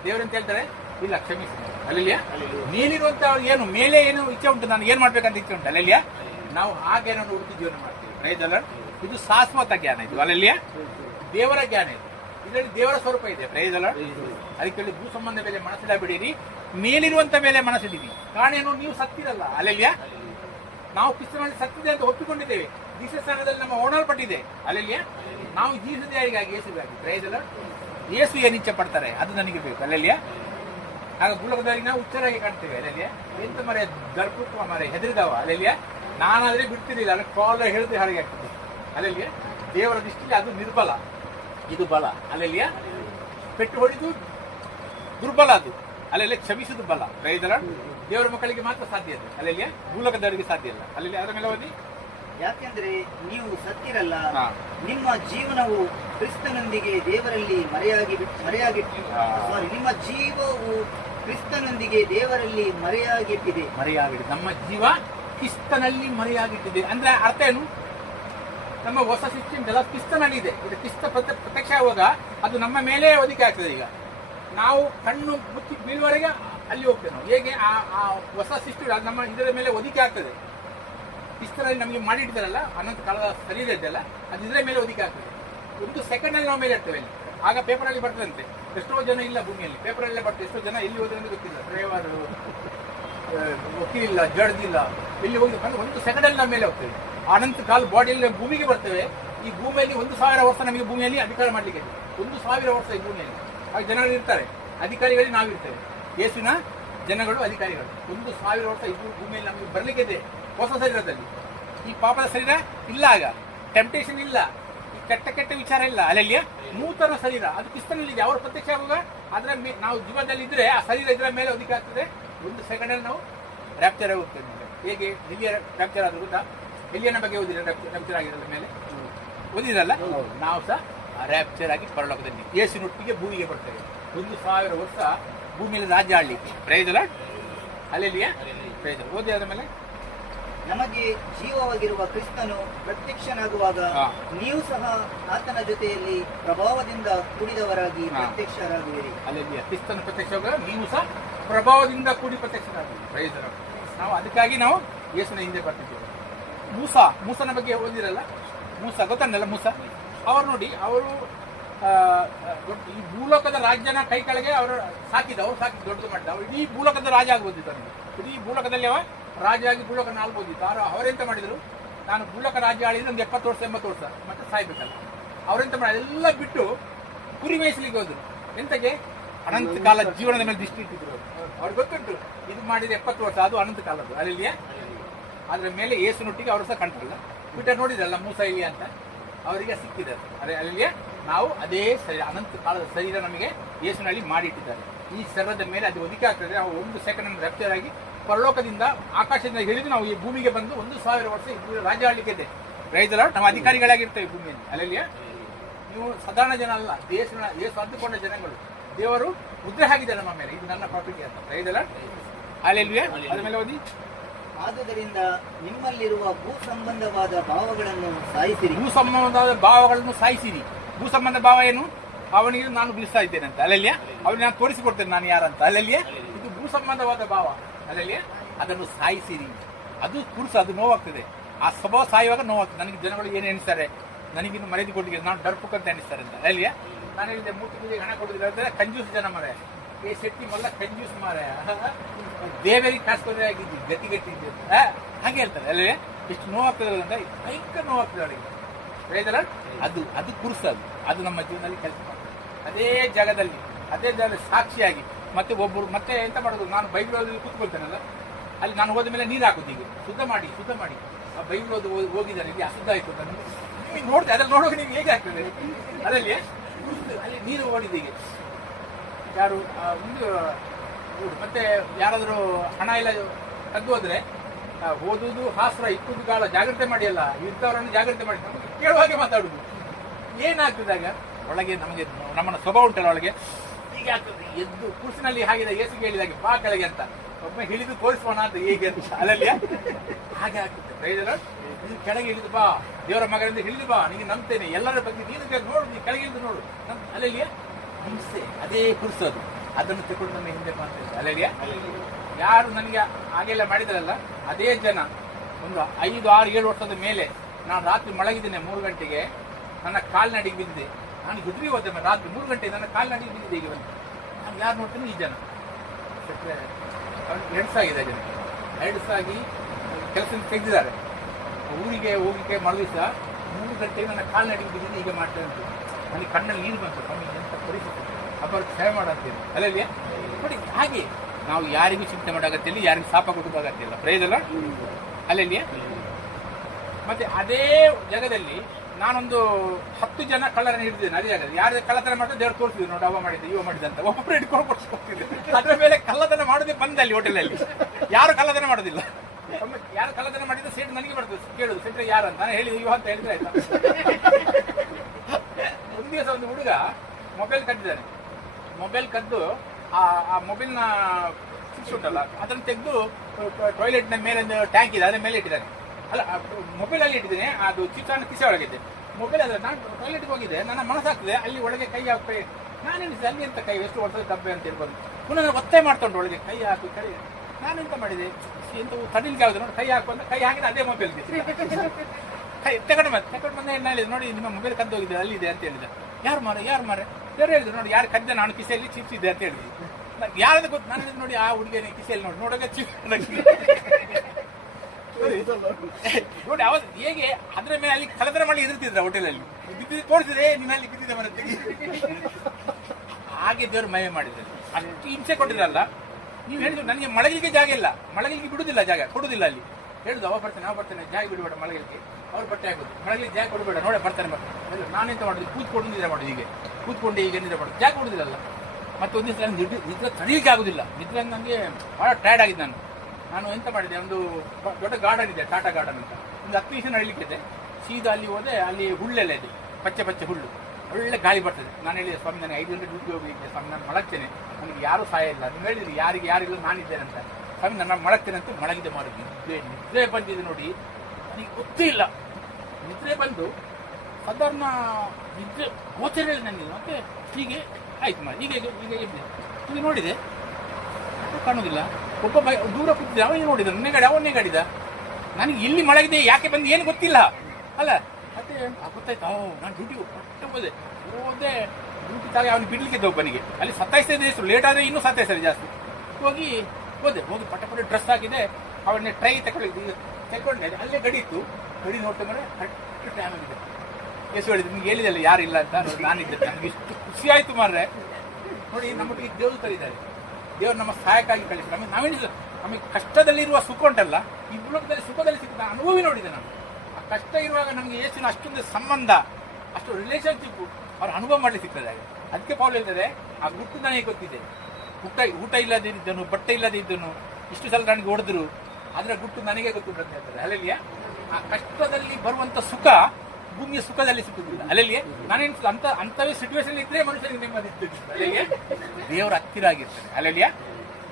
ದೇವರಂತ ಹೇಳ್ತಾರೆ, ಇಲ್ಲ ಕ್ಷಮಿಸಿ. ಅಲ್ಲೆಲ್ಲಿಯ ಮೇಲಿರುವಂತ ಏನು ಮೇಲೆ ಏನು ಇಚ್ಛೆ ಉಂಟು, ನಾನು ಏನ್ ಮಾಡ್ಬೇಕಂತ ಇಚ್ಛೆ ಉಂಟು. ಅಲ್ಲೆಲ್ಲಿಯ ನಾವು ಹಾಗೆ ಹುಡುಕಿ ಜೀವನ ಮಾಡ್ತೀವಿ. Praise the Lord. ಇದು ಶಾಶ್ವತ ಜ್ಞಾನ ಇದು. ಅಲ್ಲೆಲ್ಲಿಯ ದೇವರ ಜ್ಞಾನ ಇದು. ಇದರಲ್ಲಿ ದೇವರ ಸ್ವರೂಪ ಇದೆ. ಪ್ರೈಸ್ ಅಲ್ಲ. ಅದಕ್ಕೆ ಭೂ ಸಂಬಂಧ ಮೇಲೆ ಮನಸ್ಸಿಡಬೇಡಿರಿ, ಮೇಲಿರುವಂತ ಮೇಲೆ ಮನಸ್ಸಿಡಿರಿ. ಕಾರಣ ಏನು? ನೀವು ಸತ್ತಿರಲ್ಲ. ಅಲ್ಲೆಲ್ಲಿಯ ನಾವು ಕ್ರಿಸ್ತನಲ್ಲಿ ಸತ್ತಿದೆ ಅಂತ ಒಪ್ಪಿಕೊಂಡಿದ್ದೇವೆ. ದೀಕ್ಷಾಸ್ಥಾನದಲ್ಲಿ ನಮ್ಮ ಒಣಲ್ಪಟ್ಟಿದೆ. ಅಲ್ಲೆಲ್ಲಿಯ ನಾವು ಜೀವಿಸಿದ ಯಾರಿಗಾಗಿ? ಯೇಸುಗಾಗಿ. ಪ್ರೈಸ್ ಅಲ್ಲ. ಯೇಸು ಏನು ಇಚ್ಛೆ ಪಡ್ತಾರೆ ಅದು ನನಗೆ ಬೇಕು. ಅಲ್ಲೆಲ್ಲಿಯ ಆಗ ಗುಲಕದವರಿಗೆ ನಾವು ಹುಚ್ಚರಾಗಿ ಕಾಣ್ತೇವೆ. ಅಲ್ಲೆಲ್ಲಿಯ ಎಂತ ಮರೆ ದರ್ಪುತ್ವ ಮರೆ ಹೆದರಿದವ. ಅಲ್ಲೆಲ್ಲಿಯ ನಾನಾದ್ರೆ ಬಿಡ್ತಿರ್ಲಿಲ್ಲ, ಅದಕ್ಕೆ ಕಾಲ ಹೇಳಿದ್ರೆ ಹಾಗೆ ಆಗ್ತದೆ. ಅಲ್ಲೆಲ್ಲಿಯ ದೇವರ ದೃಷ್ಟಿಗೆ ಅದು ನಿರ್ಬಲ, ಇದು ಬಲ. ಅಲ್ಲೆಲ್ಲಿಯ ಪೆಟ್ಟು ಹೊಡಿದು ದುರ್ಬಲ, ಅದು ಅಲ್ಲೆಲ್ಲ ಕ್ಷಮಿಸುದು ಬಲ. ಪ್ರೈದಲ ದೇವರ ಮಕ್ಕಳಿಗೆ ಮಾತ್ರ ಸಾಧ್ಯ ಅದು. ಅಲ್ಲೆಲ್ಲಿಯ ಭೂಲಕದವರಿಗೆ ಸಾಧ್ಯ ಇಲ್ಲ. ಅಲ್ಲಿ ಅದರ ಮೇಲೆ ಓದಿ. ಯಾಕೆಂದ್ರೆ ನೀವು ಸತ್ತಿರಲ್ಲ, ನಿಮ್ಮ ಜೀವನವು ಕ್ರಿಸ್ತನೊಂದಿಗೆ ದೇವರಲ್ಲಿ ನಿಮ್ಮ ಜೀವವು ಕ್ರಿಸ್ತನೊಂದಿಗೆ ದೇವರಲ್ಲಿ ಮರೆಯಾಗಿಟ್ಟಿದೆ. ನಮ್ಮ ಜೀವ ಕ್ರಿಸ್ತನಲ್ಲಿ ಮರೆಯಾಗಿಟ್ಟಿದೆ ಅಂದ್ರೆ ಅರ್ಥ ಏನು? ನಮ್ಮ ಹೊಸ ಶಿಕ್ಷಣ ಕ್ರಿಸ್ತನಲ್ಲಿ ಇದೆ. ಇದು ಕ್ರಿಸ್ತ ಪ್ರತ್ಯಕ್ಷ ಆಗುವಾಗ ಅದು ನಮ್ಮ ಮೇಲೆ ಒದಿಕೆ ಆಗ್ತದೆ. ಈಗ ನಾವು ಕಣ್ಣು ಮುಚ್ಚಿ ಬೀಳುವವರೆಗೆ ಅಲ್ಲಿ ಹೋಗ್ತೇವೆ ನಾವು. ಹೇಗೆ ಆ ಹೊಸ ಶಿಷ್ಟು ನಮ್ಮ ಇದರ ಮೇಲೆ ಒದಿಕೆ ಆಗ್ತದೆ. ಕ್ರಿಸ್ತನಲ್ಲಿ ನಮಗೆ ಮಾಡಿಟ್ಟಿದ್ದಾರಲ್ಲ, ಅನಂತ ಕಾಲದ ಶರೀರ ಇದೆಯಲ್ಲ, ಅದು ಇದರ ಮೇಲೆ ಒದಿಕೆ ಆಗ್ತದೆ. ಒಂದು ಸೆಕೆಂಡಲ್ಲಿ ನಾವು ಮೇಲೆ ಇರ್ತೇವೆ ಅಲ್ಲಿ. ಆಗ ಪೇಪರಲ್ಲಿ ಬರ್ತದಂತೆ, ಎಷ್ಟೋ ಜನ ಇಲ್ಲ ಭೂಮಿಯಲ್ಲಿ, ಪೇಪರಲ್ಲೇ ಬರ್ತದೆ. ಎಷ್ಟೋ ಜನ ಎಲ್ಲಿ ಹೋದ್ರೆ ಅಂತ ಗೊತ್ತಿಲ್ಲ, ಡ್ರೈವರ್ ವಕೀಲಿಲ್ಲ, ಜಡ್ಜಿಲ್ಲ, ಎಲ್ಲಿ ಹೋಗಿ ಒಂದು ಸೆಕೆಂಡಲ್ಲಿ ನಾವು ಮೇಲೆ ಹೋಗ್ತೇವೆ. ಅನಂತ ಕಾಲ ಬಾಡಿಯಲ್ಲಿ ಭೂಮಿಗೆ ಬರ್ತೇವೆ. ಈ ಭೂಮಿಯಲ್ಲಿ 1000 ವರ್ಷ ನಮಗೆ ಭೂಮಿಯಲ್ಲಿ ಅಧಿಕಾರ ಮಾಡಲಿಕ್ಕೆ 1000 ವರ್ಷ ಈ ಭೂಮಿಯಲ್ಲಿ. ಆಗ ಜನಗಳು ಇರ್ತಾರೆ, ಅಧಿಕಾರಿಗಳಿಗೆ ನಾವಿರ್ತೇವೆ. ಯೇಸುವಿನ ಜನಗಳು ಅಧಿಕಾರಿಗಳು. 1000 ವರ್ಷ ಈ ಭೂಮಿಯಲ್ಲಿ ನಮಗೆ ಬರಲಿಕ್ಕೆ ಇದೆ. ಹೊಸ ಶರೀರದಲ್ಲಿ ಈ ಪಾಪದ ಶರೀರ ಇಲ್ಲ, ಆಗ ಟೆಂಪ್ಟೇಷನ್ ಇಲ್ಲ, ಈ ಕೆಟ್ಟ ವಿಚಾರ ಇಲ್ಲ. ಅಲ್ಲೆಲ್ಲಿಯ ನೂತನ ಶರೀರ ಅದು ಕ್ರಿಸ್ತನಲ್ಲಿದೆ. ಅವರು ಪ್ರತ್ಯಕ್ಷ ಆಗುವಾಗ ಅದರ ನಾವು ಜೀವನದಲ್ಲಿ ಇದ್ರೆ ಆ ಶರೀರ ಇದರ ಮೇಲೆ ಒದಿಕೆ ಆಗ್ತದೆ. ಒಂದು ಸೆಕೆಂಡಲ್ಲಿ ನಾವು ರ್ಯಾಪ್ಚರ್ ಆಗಿ ಹೋಗ್ತೇವೆ. ಹೇಗೆ ಎಲಿಯ ರ್ಯಾಪ್ಚರ್ ಆದ್ರೂ ಗೊತ್ತಾ? ಎಲಿಯನ ಬಗ್ಗೆ ಓದಿದ್ರೆ ರ್ಯಾಪ್ಚರ್ ಆಗಿರೋದ್ರ ಮೇಲೆ ಓದಿರಲ್ಲ. ನಾವು ಸಹ ರ್ಯಾಪ್ಚರ್ ಆಗಿ ಪರಲೋಕದಲ್ಲಿ ಯೇಸುನೊಟ್ಟಿಗೆ ಭೂಮಿಗೆ ಬರ್ತೇವೆ. 1000 ವರ್ಷ ಭೂಮಿಯಲ್ಲಿ ರಾಜ್ಯ ಆಡ್ಲಿಕ್ಕೆ. ಪ್ರೈಸ್ ಅಲ್ಲ. ಅಲ್ಲೆಲ್ಲಿಯ ಪ್ರೈಸ್ ಓದಿ. ಆದ ಮೇಲೆ ನಮಗೆ ಜೀವವಾಗಿರುವ ಕ್ರಿಸ್ತನು ಪ್ರತ್ಯಕ್ಷನಾಗುವಾಗ ನೀವು ಸಹ ಆತನ ಜೊತೆಯಲ್ಲಿ ಪ್ರಭಾವದಿಂದ ಕೂಡಿದವರಾಗಿ ಪ್ರತ್ಯಕ್ಷರಾಗುವಿರಿ. ಅಲ್ಲೆಲ್ಲಿಯ ಕ್ರಿಸ್ತನ ಪ್ರತ್ಯಕ್ಷವಾಗ ನೀವು ಸಹ ಪ್ರಭಾವದಿಂದ ಕೂಡಿ ಪ್ರತ್ಯಕ್ಷರಾಗುವಿರಿ. ಪ್ರೈಸ್ ಅಲ್ಲ. ನಾವು ಅದಕ್ಕಾಗಿ ನಾವು ಯೇಸುವಿನ ಹಿಂದೆ ಬರ್ತಿದ್ದೇವೆ. ಮೂಸನ ಬಗ್ಗೆ ಓದಿರಲ್ಲ. ಮೂಸ ಗೊತ್ತನ್ನಲ್ಲ, ಮೂಸ ಅವರು ನೋಡಿ, ಅವರು ಈ ಭೂಲೋಕದ ರಾಜ್ಯನ ಕೈ ಕೆಳಗೆ ಅವರು ಸಾಕಿ ದೊಡ್ಡದು ಮಾಡಿದ. ಅವರು ಇಡೀ ಭೂಲೋಕದ ರಾಜ ಆಗ್ಬೋದಿತ್ತು. ಅವನಿಗೆ ಇಡೀ ಭೂಲೋಕದಲ್ಲಿ ಅವ ರಾಜ ಆಗಿ ಭೂಲೋಕನ ಆಳ್ಬೋದಿತ್ತು. ಅವರೆಂತ ಮಾಡಿದ್ರು? ನಾನು ಭೂಲೋಕ ರಾಜ್ಯ ಆಳಿದ್ರೆ ಒಂದು 70 ವರ್ಷ 80 ವರ್ಷ ಮತ್ತೆ ಸಾಯ್ಬೇಕಲ್ಲ. ಅವರೆಂತ ಮಾಡಿ ಅದೆಲ್ಲ ಬಿಟ್ಟು ಕುರಿ ಮೇಯಿಸಲಿಕ್ಕೆ ಹೋದ್ರು. ಎಂತಕ್ಕೆ? ಅನಂತ ಕಾಲ ಜೀವನದ ಮೇಲೆ ದೃಷ್ಟಿ ಇಟ್ಟಿದ್ರು. ಅವ್ರಿಗೆ ಗೊತ್ತುಂಟು ಇದು ಮಾಡಿದ್ರೆ 70 ವರ್ಷ, ಅದು ಅನಂತ ಕಾಲದ್ದು. ಅಲ್ಲಿಯ ಅದರ ಮೇಲೆ ಯೇಸುನೊಟ್ಟಿಗೆ ಅವರು ಸಹ ಕಂಡ್ರಲ್ಲ. ಟ್ವಿಟರ್ ನೋಡಿದ್ರಲ್ಲ ಮೂಸ ಇಲ್ಲಿ ಅಂತ, ಅವರಿಗೆ ಸಿಕ್ಕಿದ್ದಾರೆ. ಅಲ್ಲಿಯ ನಾವು ಅದೇ ಅನಂತ ಕಾಲದ ಶರೀರ ನಮಗೆ ಯೇಸುನಲ್ಲಿ ಮಾಡಿಟ್ಟಿದ್ದಾರೆ. ಈ ಶರೀರದ ಮೇಲೆ ಅದು ಒದಿಕೆ ಆಗ್ತದೆ. ನಾವು 1 ಸೆಕೆಂಡ್ ರ್ಯಾಪ್ಚರ್ ಆಗಿ ಪರಲೋಕದಿಂದ ಆಕಾಶದಿಂದ ಹಿಡಿದು ನಾವು ಈ ಭೂಮಿಗೆ ಬಂದು 1000 ವರ್ಷ ಈ ರಾಜ್ಯ ಆಳ್ಲಿಕ್ಕೆ ಇದೆ. ರೈತರ ನಾವು ಅಧಿಕಾರಿಗಳಾಗಿರ್ತೇವೆ ಭೂಮಿಯಲ್ಲಿ. ಅಲ್ಲಿಯ ನೀವು ಸಾಧಾರಣ ಜನ ಅಲ್ಲ, ಯೇಸು ಅಂದುಕೊಂಡ ಜನಗಳು. ದೇವರು ಮುದ್ರೆ ಹಾಕಿದೆ ನಮ್ಮ ಮೇಲೆ, ಇದು ನನ್ನ ಪ್ರಾಪರ್ಟಿ ಅಂತ. ರೈತರ ಅಲ್ಲೆಲ್ವಿಯ ಅದ್ರ ಮೇಲೆ ಓದಿ. ಆದುದರಿಂದ ನಿಮ್ಮಲ್ಲಿರುವ ಭೂ ಸಂಬಂಧವಾದ ಭಾವಗಳನ್ನು ಸಾಯಿಸಿರಿ. ಭೂ ಸಂಬಂಧವಾದ ಭಾವಗಳನ್ನು ಸಾಯಿಸಿರಿ. ಭೂ ಸಂಬಂಧ ಭಾವ ಏನು? ಅವನಿಗೆ ನಾನು ಬಿಡಿಸ್ತಾ ಇದ್ದೇನೆ ಅಂತ. ಅಲ್ಲೆಲ್ಲಿಯ ಅವನಿಗೆ ನಾನು ತೋರಿಸಿಕೊಡ್ತೇನೆ ನಾನು ಯಾರಂತ. ಅಲ್ಲೆಲ್ಲಿಯ ಇದು ಭೂ ಸಂಬಂಧವಾದ ಭಾವ. ಅಲ್ಲೆಲ್ಲಿಯ ಅದನ್ನು ಸಾಯಿಸಿರಿ. ಅದು ಕುರುಸು, ಅದು ನೋವಾಗ್ತದೆ. ಆ ಸ್ವಭಾವ ಸಾಯುವಾಗ ನೋವಾಗ್ತದೆ. ನನಗೆ ಜನಗಳು ಏನು ಎಣಿಸ್ತಾರೆ, ನನಗಿನ್ನು ಮರ್ಯಾದೆ ಕೊಟ್ಟಿಗೆ ನಾನು ಡರ್ಪುಕ್ ಅಂತ ಎಣಿಸ್ತಾರೆ ಅಂತ. ಅಲ್ಲಿಯ ನಾನು ಹೇಳಿದೆ, ಮೂರ್ತಿ ಪೂಜೆಗೆ ಹಣ ಕೊಡೋದಿಲ್ಲ, ಕಂಜೂಸ್ ಜನ ಮಾರೆ. ಈ ಶೆಟ್ಟಿ ಮಲ್ಲ ಕಂಜೂಸ್ ಮಾರೆ, ದೇವರಿಗೆ ಕಾಸ್ಕೊಂಡ್ರೆ ಆಗಿದ್ದಿ ಗಟ್ಟಿದ್ದೆ ಅಂತ ಹಾಗೆ ಹೇಳ್ತಾರೆ. ಅಲ್ಲೇ ಎಷ್ಟು ನೋವಾಗ್ತದೆ ಅಂತ, ಭಯಂಕರ ನೋವಾಗ್ತದೆ ಅವಳಿಗೆ. ರೈತರ ಅದು ಕುರುಸು. ಅದು ನಮ್ಮ ಜೀವನದಲ್ಲಿ ಕೆಲಸ ಮಾಡ್ತದೆ. ಅದೇ ಜಾಗದಲ್ಲಿ ಸಾಕ್ಷಿಯಾಗಿ ಮತ್ತೆ ಎಂತ ಮಾಡೋದು? ನಾನು ಬೈಬಲ್ ಓದಿ ಕೂತ್ಕೊಳ್ತೇನಲ್ಲ, ಅಲ್ಲಿ ನಾನು ಹೋದ ಮೇಲೆ ನೀರು ಹಾಕುದು. ಈಗ ಶುದ್ಧ ಮಾಡಿ ಆ ಬೈಬಲ್ ಹೋಗಿದ್ದಾನೆ, ಇಲ್ಲಿ ಅಶುದ್ಧ ಆಯ್ತು ಅಂತ ನೀವು ನೋಡ್ತೇವೆ. ಅದ್ರಲ್ಲಿ ನೋಡುವಾಗ ನೀವು ಹೇಗೆ ಆಗ್ತದೆ? ಅದರಲ್ಲಿ ಅಲ್ಲಿ ನೀರು ಓಡಿದೀಗೆ ಯಾರು ಒಂದು ಮತ್ತೆ ಯಾರಾದರೂ ಹಣ ಎಲ್ಲ ತೆಗೆದು ಹೋದ್ರೆ ಓದುವುದು ಹಾಸ್ರ, ಇಕ್ಕುದು ಕಾಲ ಜಾಗ್ರತೆ ಮಾಡಿ ಅಲ್ಲ, ಇಂಥವರನ್ನು ಜಾಗ್ರತೆ ಮಾಡಿ ಕೇಳುವಾಗೆ ಮಾತಾಡುದು. ಏನಾಗ್ತದಾಗ ಒಳಗೆ ನಮ್ಮನ್ನ ಸ್ವಭಾವ ಉಂಟಲ್ಲ ಒಳಗೆ ಹೀಗೆ ಆಗ್ತದೆ. ಎದ್ದು ಕೂಸಿನಲ್ಲಿ ಹಾಗಿದೆ ಯೇಸುಗೆ ಹೇಳಿದಾಗೆ ಬಾ ಕೆಳಗೆ ಅಂತ, ಒಮ್ಮೆ ಹಿಡಿದು ತೋರಿಸೋಣ ಅಂತ ಹೇಗೆ ಅಂತ. ಅಲ್ಲಲ್ಲಿ ಹಾಗೆ ಆಗ್ತದೆ. ರೈತರ ನೀನು ಕೆಳಗೆ ಇಳಿದು ಬಾ, ದೇವರ ಮಗನಿಂದ ಹಿಡಿದು ಬಾ, ನಿನಗೆ ನಂಬ್ತೇನೆ, ಎಲ್ಲರ ಬಗ್ಗೆ ನೀನು ನೋಡು, ನೀನು ಕೆಳಗೆ ಇಳಿದು ನೋಡು. ಅಲ್ಲಲ್ಲಿಯ ಹಿಂಸೆ, ಅದೇ ಕುರಿಸೋದು, ಅದನ್ನು ತಗೊಂಡು ನಮ್ಮ ಹಿಂದೆ ಮಾಡ್ತೇವೆ. ಅಲ್ಲಲ್ಲಿಯ ಯಾರು ನನಗೆ ಹಾಗೆಲ್ಲ ಮಾಡಿದಾರಲ್ಲ ಅದೇ ಜನ ಒಂದು 5, 6, 7 ವರ್ಷದ ಮೇಲೆ ನಾನು ರಾತ್ರಿ ಮಲಗಿದ್ದೇನೆ 3 ಗಂಟೆಗೆ, ನನ್ನ ಕಾಲ್ನಡಿಗೆ ಬಿದ್ದಿದೆ. ನಾನು ಹೆದರಿ ಹೋದೆ ರಾತ್ರಿ 3 ಗಂಟೆ ನನ್ನ ಕಾಲಿನಾಡಿ ಬಿದ್ದಿದೆ ಈಗ ಬಂದು. ನಾನು ಯಾರು ನೋಡ್ತೀನಿ ಈ ಜನ ಸೆಟ್ರೆ ಹೆಡ್ಸಾಗಿದೆ ಜನ ಹೆಡ್ಸಾಗಿ ಕೆಲಸದಿಂದ ತೆಗೆದಿದ್ದಾರೆ. ಊರಿಗೆ ಹೋಗಲಿಕ್ಕೆ ಮರುದಿವಸ 3 ಗಂಟೆಗೆ ನನ್ನ ಕಾಲಿನಾಡಿ ಬಿದ್ದಿದೆ ಈಗ ಮಾಡ್ತೇನೆ ಅಂತ ನನಗೆ ಕಣ್ಣಲ್ಲಿ ನೀರು ಬಂತು. ಸ್ವಾಮಿ ಎಂಥ ಪರಿಸ್ಥಿತಿ ಅಬ್ಬರು ಕ್ಷಯ ಮಾಡಂತೇನೆ ಅಲ್ಲಲ್ಲಿ ನೋಡಿ. ಹಾಗೆ ನಾವು ಯಾರಿಗೂ ಚಿಂತೆ ಮಾಡೋ ಅಗತ್ಯ ಇಲ್ಲ, ಯಾರಿಗೂ ಶಾಪ ಕೊಡೋದು ಅಗತ್ಯ ಇಲ್ಲ. ಪ್ರಯೋಜನ ಅಲ್ಲಲ್ಲಿ. ಮತ್ತೆ ಅದೇ ಜಾಗದಲ್ಲಿ ನಾನೊಂದು 10 ಜನ ಕಳ್ಳರನ್ನು ಹಿಡಿದಿದ್ದೇನೆ. ಅದೇ ಜಾಗದಲ್ಲಿ ಯಾರು ಕಳ್ಳತನ ಮಾಡಿದ್ರೆ ದೇವ್ರು ತೋರಿಸಿದ್ರು, ನೋಡಿ ಅವ ಮಾಡಿದ್ದೆ ಇವ ಮಾಡಿದ್ದೆ ಅಂತ ಒಬ್ಬೊಬ್ಬರು ಹಿಡ್ಕೊಂಡು ಕೊಡ್ಸ್ಕೊಡ್ತಿದ್ದೆ. ಅದ್ರ ಮೇಲೆ ಕಳ್ಳತನ ಮಾಡೋದೇ ಬಂದಲ್ಲಿ ಹೋಟೆಲಲ್ಲಿ ಯಾರು ಕಳ್ಳತನ ಮಾಡೋದಿಲ್ಲ. ಯಾರು ಕಳ್ಳತನ ಮಾಡಿದ್ರೆ ಸೇಟ್ ನನಗೆ ಬರ್ತದೆ ಕೇಳುದು, ಸೆಟ್ರೆ ಯಾರು ಅಂತ ನಾನು ಹೇಳಿದೆ ಇವ ಅಂತ ಹೇಳಿದ್ರೆ ಆಯ್ತಾ. ಒಂದು ದಿವಸ ಒಂದು ಹುಡುಗ ಮೊಬೈಲ್ ಕದ್ದಿದ್ದಾನೆ. ಮೊಬೈಲ್ ಕದ್ದು ಆ ಮೊಬೈಲ್ನ ಸ್ವಿಚ್ ಉಂಟಲ್ಲ ಅದನ್ನು ತೆಗೆದು ಟಾಯ್ಲೆಟ್ನ ಮೇಲೆ ಒಂದು ಟ್ಯಾಂಕ್ ಇದೆ ಅದರ ಮೇಲೆ ಇಟ್ಟಿದ್ದಾನೆ. ಅಲ್ಲ ಮೊಬೈಲಲ್ಲಿ ಇಟ್ಟಿದ್ದೇನೆ, ಅದು ಸ್ವಿಚ್ ಕಿಸೆ ಒಳಗಿದೆ ಮೊಬೈಲ್. ಅದ್ರ ನಾನು ಟಾಯ್ಲೆಟ್ಗೆ ಹೋಗಿದ್ದೆ, ನನ್ನ ಮನಸ್ಸಾಗ್ತದೆ ಅಲ್ಲಿ ಒಳಗೆ ಕೈ ಹಾಕಿ ನಾನೆನಿಸಿದೆ ಅಲ್ಲಿ ಅಂತ ಕೈ ಎಷ್ಟು ವರ್ಷದ ಡಬ್ಬೆ ಅಂತ ಹೇಳ್ಬೋದು. ಪುನಃ ನಾನು ಒತ್ತಾಯ ಮಾಡ್ಕೊಂಡು ಒಳಗೆ ಕೈ ಹಾಕಿ ಕೈ ನಾನೆಂತ ಮಾಡಿದೆ ಎಂತ ತಡಿಲಿಕ್ಕೆ ಆಗುತ್ತೆ ನೋಡಿ, ಕೈ ಹಾಕುವಂತ ಕೈ ಹಾಕಿದ್ರೆ ಅದೇ ಮೊಬೈಲ್ ಕೈ ತಗೊಂಡು ಬಂದ ಎಣ್ಣೆ ಹೇಳಿದೆ, ನೋಡಿ ನಿಮ್ಮ ಮೊಬೈಲ್ ಕದ್ದು ಹೋಗಿದೆ ಅಲ್ಲಿದೆ ಅಂತ ಹೇಳಿದೆ. ಯಾರು ಮಾರೆ ಬೇರೆ ಹೇಳಿದ್ರು, ನೋಡಿ ಯಾರು ಕದ್ದ ನಾನು ಕಿಸೆಯಲ್ಲಿ ಚಿಪ್ಸ್ ಇದೆ ಅಂತ ಹೇಳಿದ್ವಿ. ಯಾರದ ಗೊತ್ತು ನಾನು ನೋಡಿ ಆ ಹುಡುಗಿಯ ಕಿಸೆಯಲ್ಲಿ ನೋಡುವಾಗ ಚಿಪ್ಸ್ ನೋಡಿ ಅವ ಹೇಗೆ ಅದ್ರ ಮೇಲೆ ಅಲ್ಲಿ ಕಲತರ ಮಾಡಿ ಎದುರ್ತಿದ್ರ ಹೋಟೆಲಲ್ಲಿ ಬಿದ್ದಿದ್ದು ತೋರಿಸಿದೆ ನಿಮ್ಮಲ್ಲಿ ಬಿದ್ದಿದೆ ಮರಕ್ಕೆ. ಹಾಗೆ ದೇವರು ಮಯ ಮಾಡಿದ್ದಾರೆ. ಅಷ್ಟು ಹಿಂಸೆ ಕೊಟ್ಟಿರಲ್ಲ. ನೀವು ಹೇಳಿದ್ರು ನನಗೆ ಮಳಗಿಲಿಕ್ಕೆ ಜಾಗ ಇಲ್ಲ, ಮಳಗಿಲಿಕ್ಕೆ ಬಿಡುದಿಲ್ಲ, ಜಾಗ ಕೊಡುದಿಲ್ಲ. ಅಲ್ಲಿ ಹೇಳುದು ಅವ ಬರ್ತೇನೆ ಜಾಗ ಬಿಡಬೇಡ ಮಳಗಿಲಿಕ್ಕೆ, ಅವ್ರು ಬಟ್ಟೆ ಹಾಕೋದು ಮಳಗಿಲಿಕ್ಕೆ ಜಾಗ ಕೊಡಬೇಡ, ನೋಡ ಬರ್ತಾನೆ ನಾನೆಂತ ಮಾಡೋದು ಕೂತ್ಕೊಂಡು ನಿದ್ರೆ ಮಾಡೋದು, ಹೀಗೆ ಕೂತ್ಕೊಂಡು ಈಗ ನಿದ್ರೆ ಮಾಡೋದು, ಜಾಗ ಕೊಡುದಿಲ್ಲ. ಮತ್ತೊಂದು ದಿವಸ ನನಗೆ ನಿದ್ರೆ ತಡೀಲಿಕ್ಕೆ ಆಗುದಿಲ್ಲ. ನಿದ್ರೆ ನನಗೆ ಭಾಳ ಟಯರ್ಡ್ ಆಗಿದ್ದು. ನಾನು ಎಂತ ಮಾಡಿದೆ, ಒಂದು ದೊಡ್ಡ ಗಾರ್ಡನ್ ಇದೆ ಟಾಟಾ ಗಾರ್ಡನ್ ಅಂತ, ಒಂದು 10 ನಿಮಿಷ ನಡೀಲಿಕ್ಕಿದೆ. ಸೀದಾ ಅಲ್ಲಿ ಹೋದೆ, ಅಲ್ಲಿ ಹುಲ್ಲೆಲ್ಲ ಇದೆ, ಪಚ್ಚೆ ಹುಲ್ಲು, ಒಳ್ಳೆ ಗಾಳಿ ಬರ್ತದೆ. ನಾನು ಹೇಳಿದೆ ಸ್ವಾಮಿ ನನಗೆ 5 ಗಂಟೆ ಡ್ಯೂಟಿ ಹೋಗಿದ್ದೆ ಸ್ವಾಮಿ, ನಾನು ಮಳಗ್ತೇನೆ, ನನಗೆ ಯಾರೂ ಸಹಾಯ ಇಲ್ಲ. ನೀವು ಹೇಳಿದ್ರಿ ಯಾರಿಲ್ಲ ನಾನಿದ್ದೇನೆ ಅಂತ. ಸ್ವಾಮಿ ನನ್ನ ಮಳಗ್ತೇನೆ ಅಂತ ಮಳಗಿದೆ ಮಾರೋದು. ನಿದ್ರೆ ಬಂದಿದೆ ನೋಡಿ, ನನಗೆ ಗೊತ್ತೇ ಇಲ್ಲ. ನಿದ್ರೆ ಬಂದು ಸಾಧಾರಣ ನಿದ್ರೆ ಗೋಚರ ಇಲ್ಲ ನನಗೆ. ಮತ್ತೆ ಹೀಗೆ ಆಯ್ತು ಮಾಡಿ ಈಗ ಇದ್ದೆ, ಈಗ ನೋಡಿದೆ ಕಾಣೋದಿಲ್ಲ. ಒಬ್ಬ ದೂರ ಕೂತಿದ್ದೆ, ಅವನಿಗೆ ನೋಡಿದ ಅವನ್ನೇ ಗಾಡಿದ. ನನಗೆ ಇಲ್ಲಿ ಮಳಗಿದೆ ಯಾಕೆ ಬಂದು ಏನು ಗೊತ್ತಿಲ್ಲ ಅಲ್ಲ. ಮತ್ತೆ ಗೊತ್ತಾಯ್ತು, ನಾನು ಡ್ಯೂಟಿ ಹೋದೆ ಡ್ಯೂಟಿ ತಾಗ ಅವನು ಬಿಡ್ಲಿಕ್ಕೆ ಒಬ್ಬನಿಗೆ ಅಲ್ಲಿ 27 ಹೆಸರು, ಲೇಟ್ ಆದರೆ ಇನ್ನೂ 27 ಜಾಸ್ತಿ. ಹೋಗಿ ಪಟ ಡ್ರೆಸ್ ಹಾಕಿದೆ, ಅವನ್ನೇ ಟ್ರೈ ತಗೊಂಡೆ. ಅಲ್ಲೇ ಗಡಿ ಇತ್ತು, ಗಡಿ ನೋಡ್ಕೊಂಡ್ರೆ ಕರೆಕ್ಟ್ ಟೈಮ್ ಆಗಿದೆ. ಎಷ್ಟು ಹೇಳಿದ್ರು ನಿಮ್ಗೆ ಹೇಳಿದಲ್ಲ ಯಾರು ಇಲ್ಲ ಅಂತ. ನಾನಿದ್ದೆ, ನನಗೆ ಇಷ್ಟು ಖುಷಿ ಆಯ್ತು ಮಾರ್ರೆ. ನೋಡಿ ನಮ್ಮೊಟ್ಟಿಗೆ ದೇವರು ಕರೀತಾರೆ, ದೇವರು ನಮ್ಮ ಸಹಾಯಕ್ಕಾಗಿ ಕಳಿಸಿ. ನಮಗೆ ಕಷ್ಟದಲ್ಲಿರುವ ಸುಖ ಉಂಟಲ್ಲ, ಈ ಲೋಕದಲ್ಲಿ ಸುಖದಲ್ಲಿ ಸಿಕ್ಕ ಅನುಭವಿ ನೋಡಿದೆ ನಾನು. ಆ ಕಷ್ಟ ಇರುವಾಗ ನಮಗೆ ಯೇಸುವಿನ ಅಷ್ಟೊಂದು ಸಂಬಂಧ, ಅಷ್ಟು ರಿಲೇಷನ್ಶಿಪ್ ಅವ್ರ ಅನುಭವ ಮಾಡಲಿಕ್ಕೆ ಸಿಗ್ತದೆ. ಅದಕ್ಕೆ ಪೌಲ್ ಹೇಳ್ತಾರೆ, ಆ ಗುಟ್ಟು ನನಗೆ ಗೊತ್ತಿದೆ, ಊಟ ಇಲ್ಲದೆ ಇದ್ದನು, ಬಟ್ಟೆ ಇಲ್ಲದೆ ಇದ್ದನು, ಇಷ್ಟು ಸಲ ನನಗೆ ಹೊಡೆದ್ರು, ಅದರ ಗುಟ್ಟು ನನಗೆ ಗೊತ್ತುಂಟು ಅಂತ ಹೇಳ್ತಾರೆ. ಅಲ್ಲಲ್ಲಿಯ ಆ ಕಷ್ಟದಲ್ಲಿ ಬರುವಂತ ಸುಖ ಭೂಮಿಯ ಸುಖದಲ್ಲಿ ಸಿಕ್ಕುದಿಲ್ಲ. ಅಲ್ಲಲ್ಲಿಯ ನಾನೇನು ಅಂತವೇ ಸಿಚುವೇಶನ್ ಇದ್ರೆ ಮನುಷ್ಯನಿಗೆ ನೆಮ್ಮದಿ ಇರ್ತದೆ. ಅಲ್ಲಲ್ಲಿಯ ದೇವರ ಹತ್ತಿರ ಆಗಿರ್ತಾರೆ. ಅಲ್ಲಲ್ಲಿಯ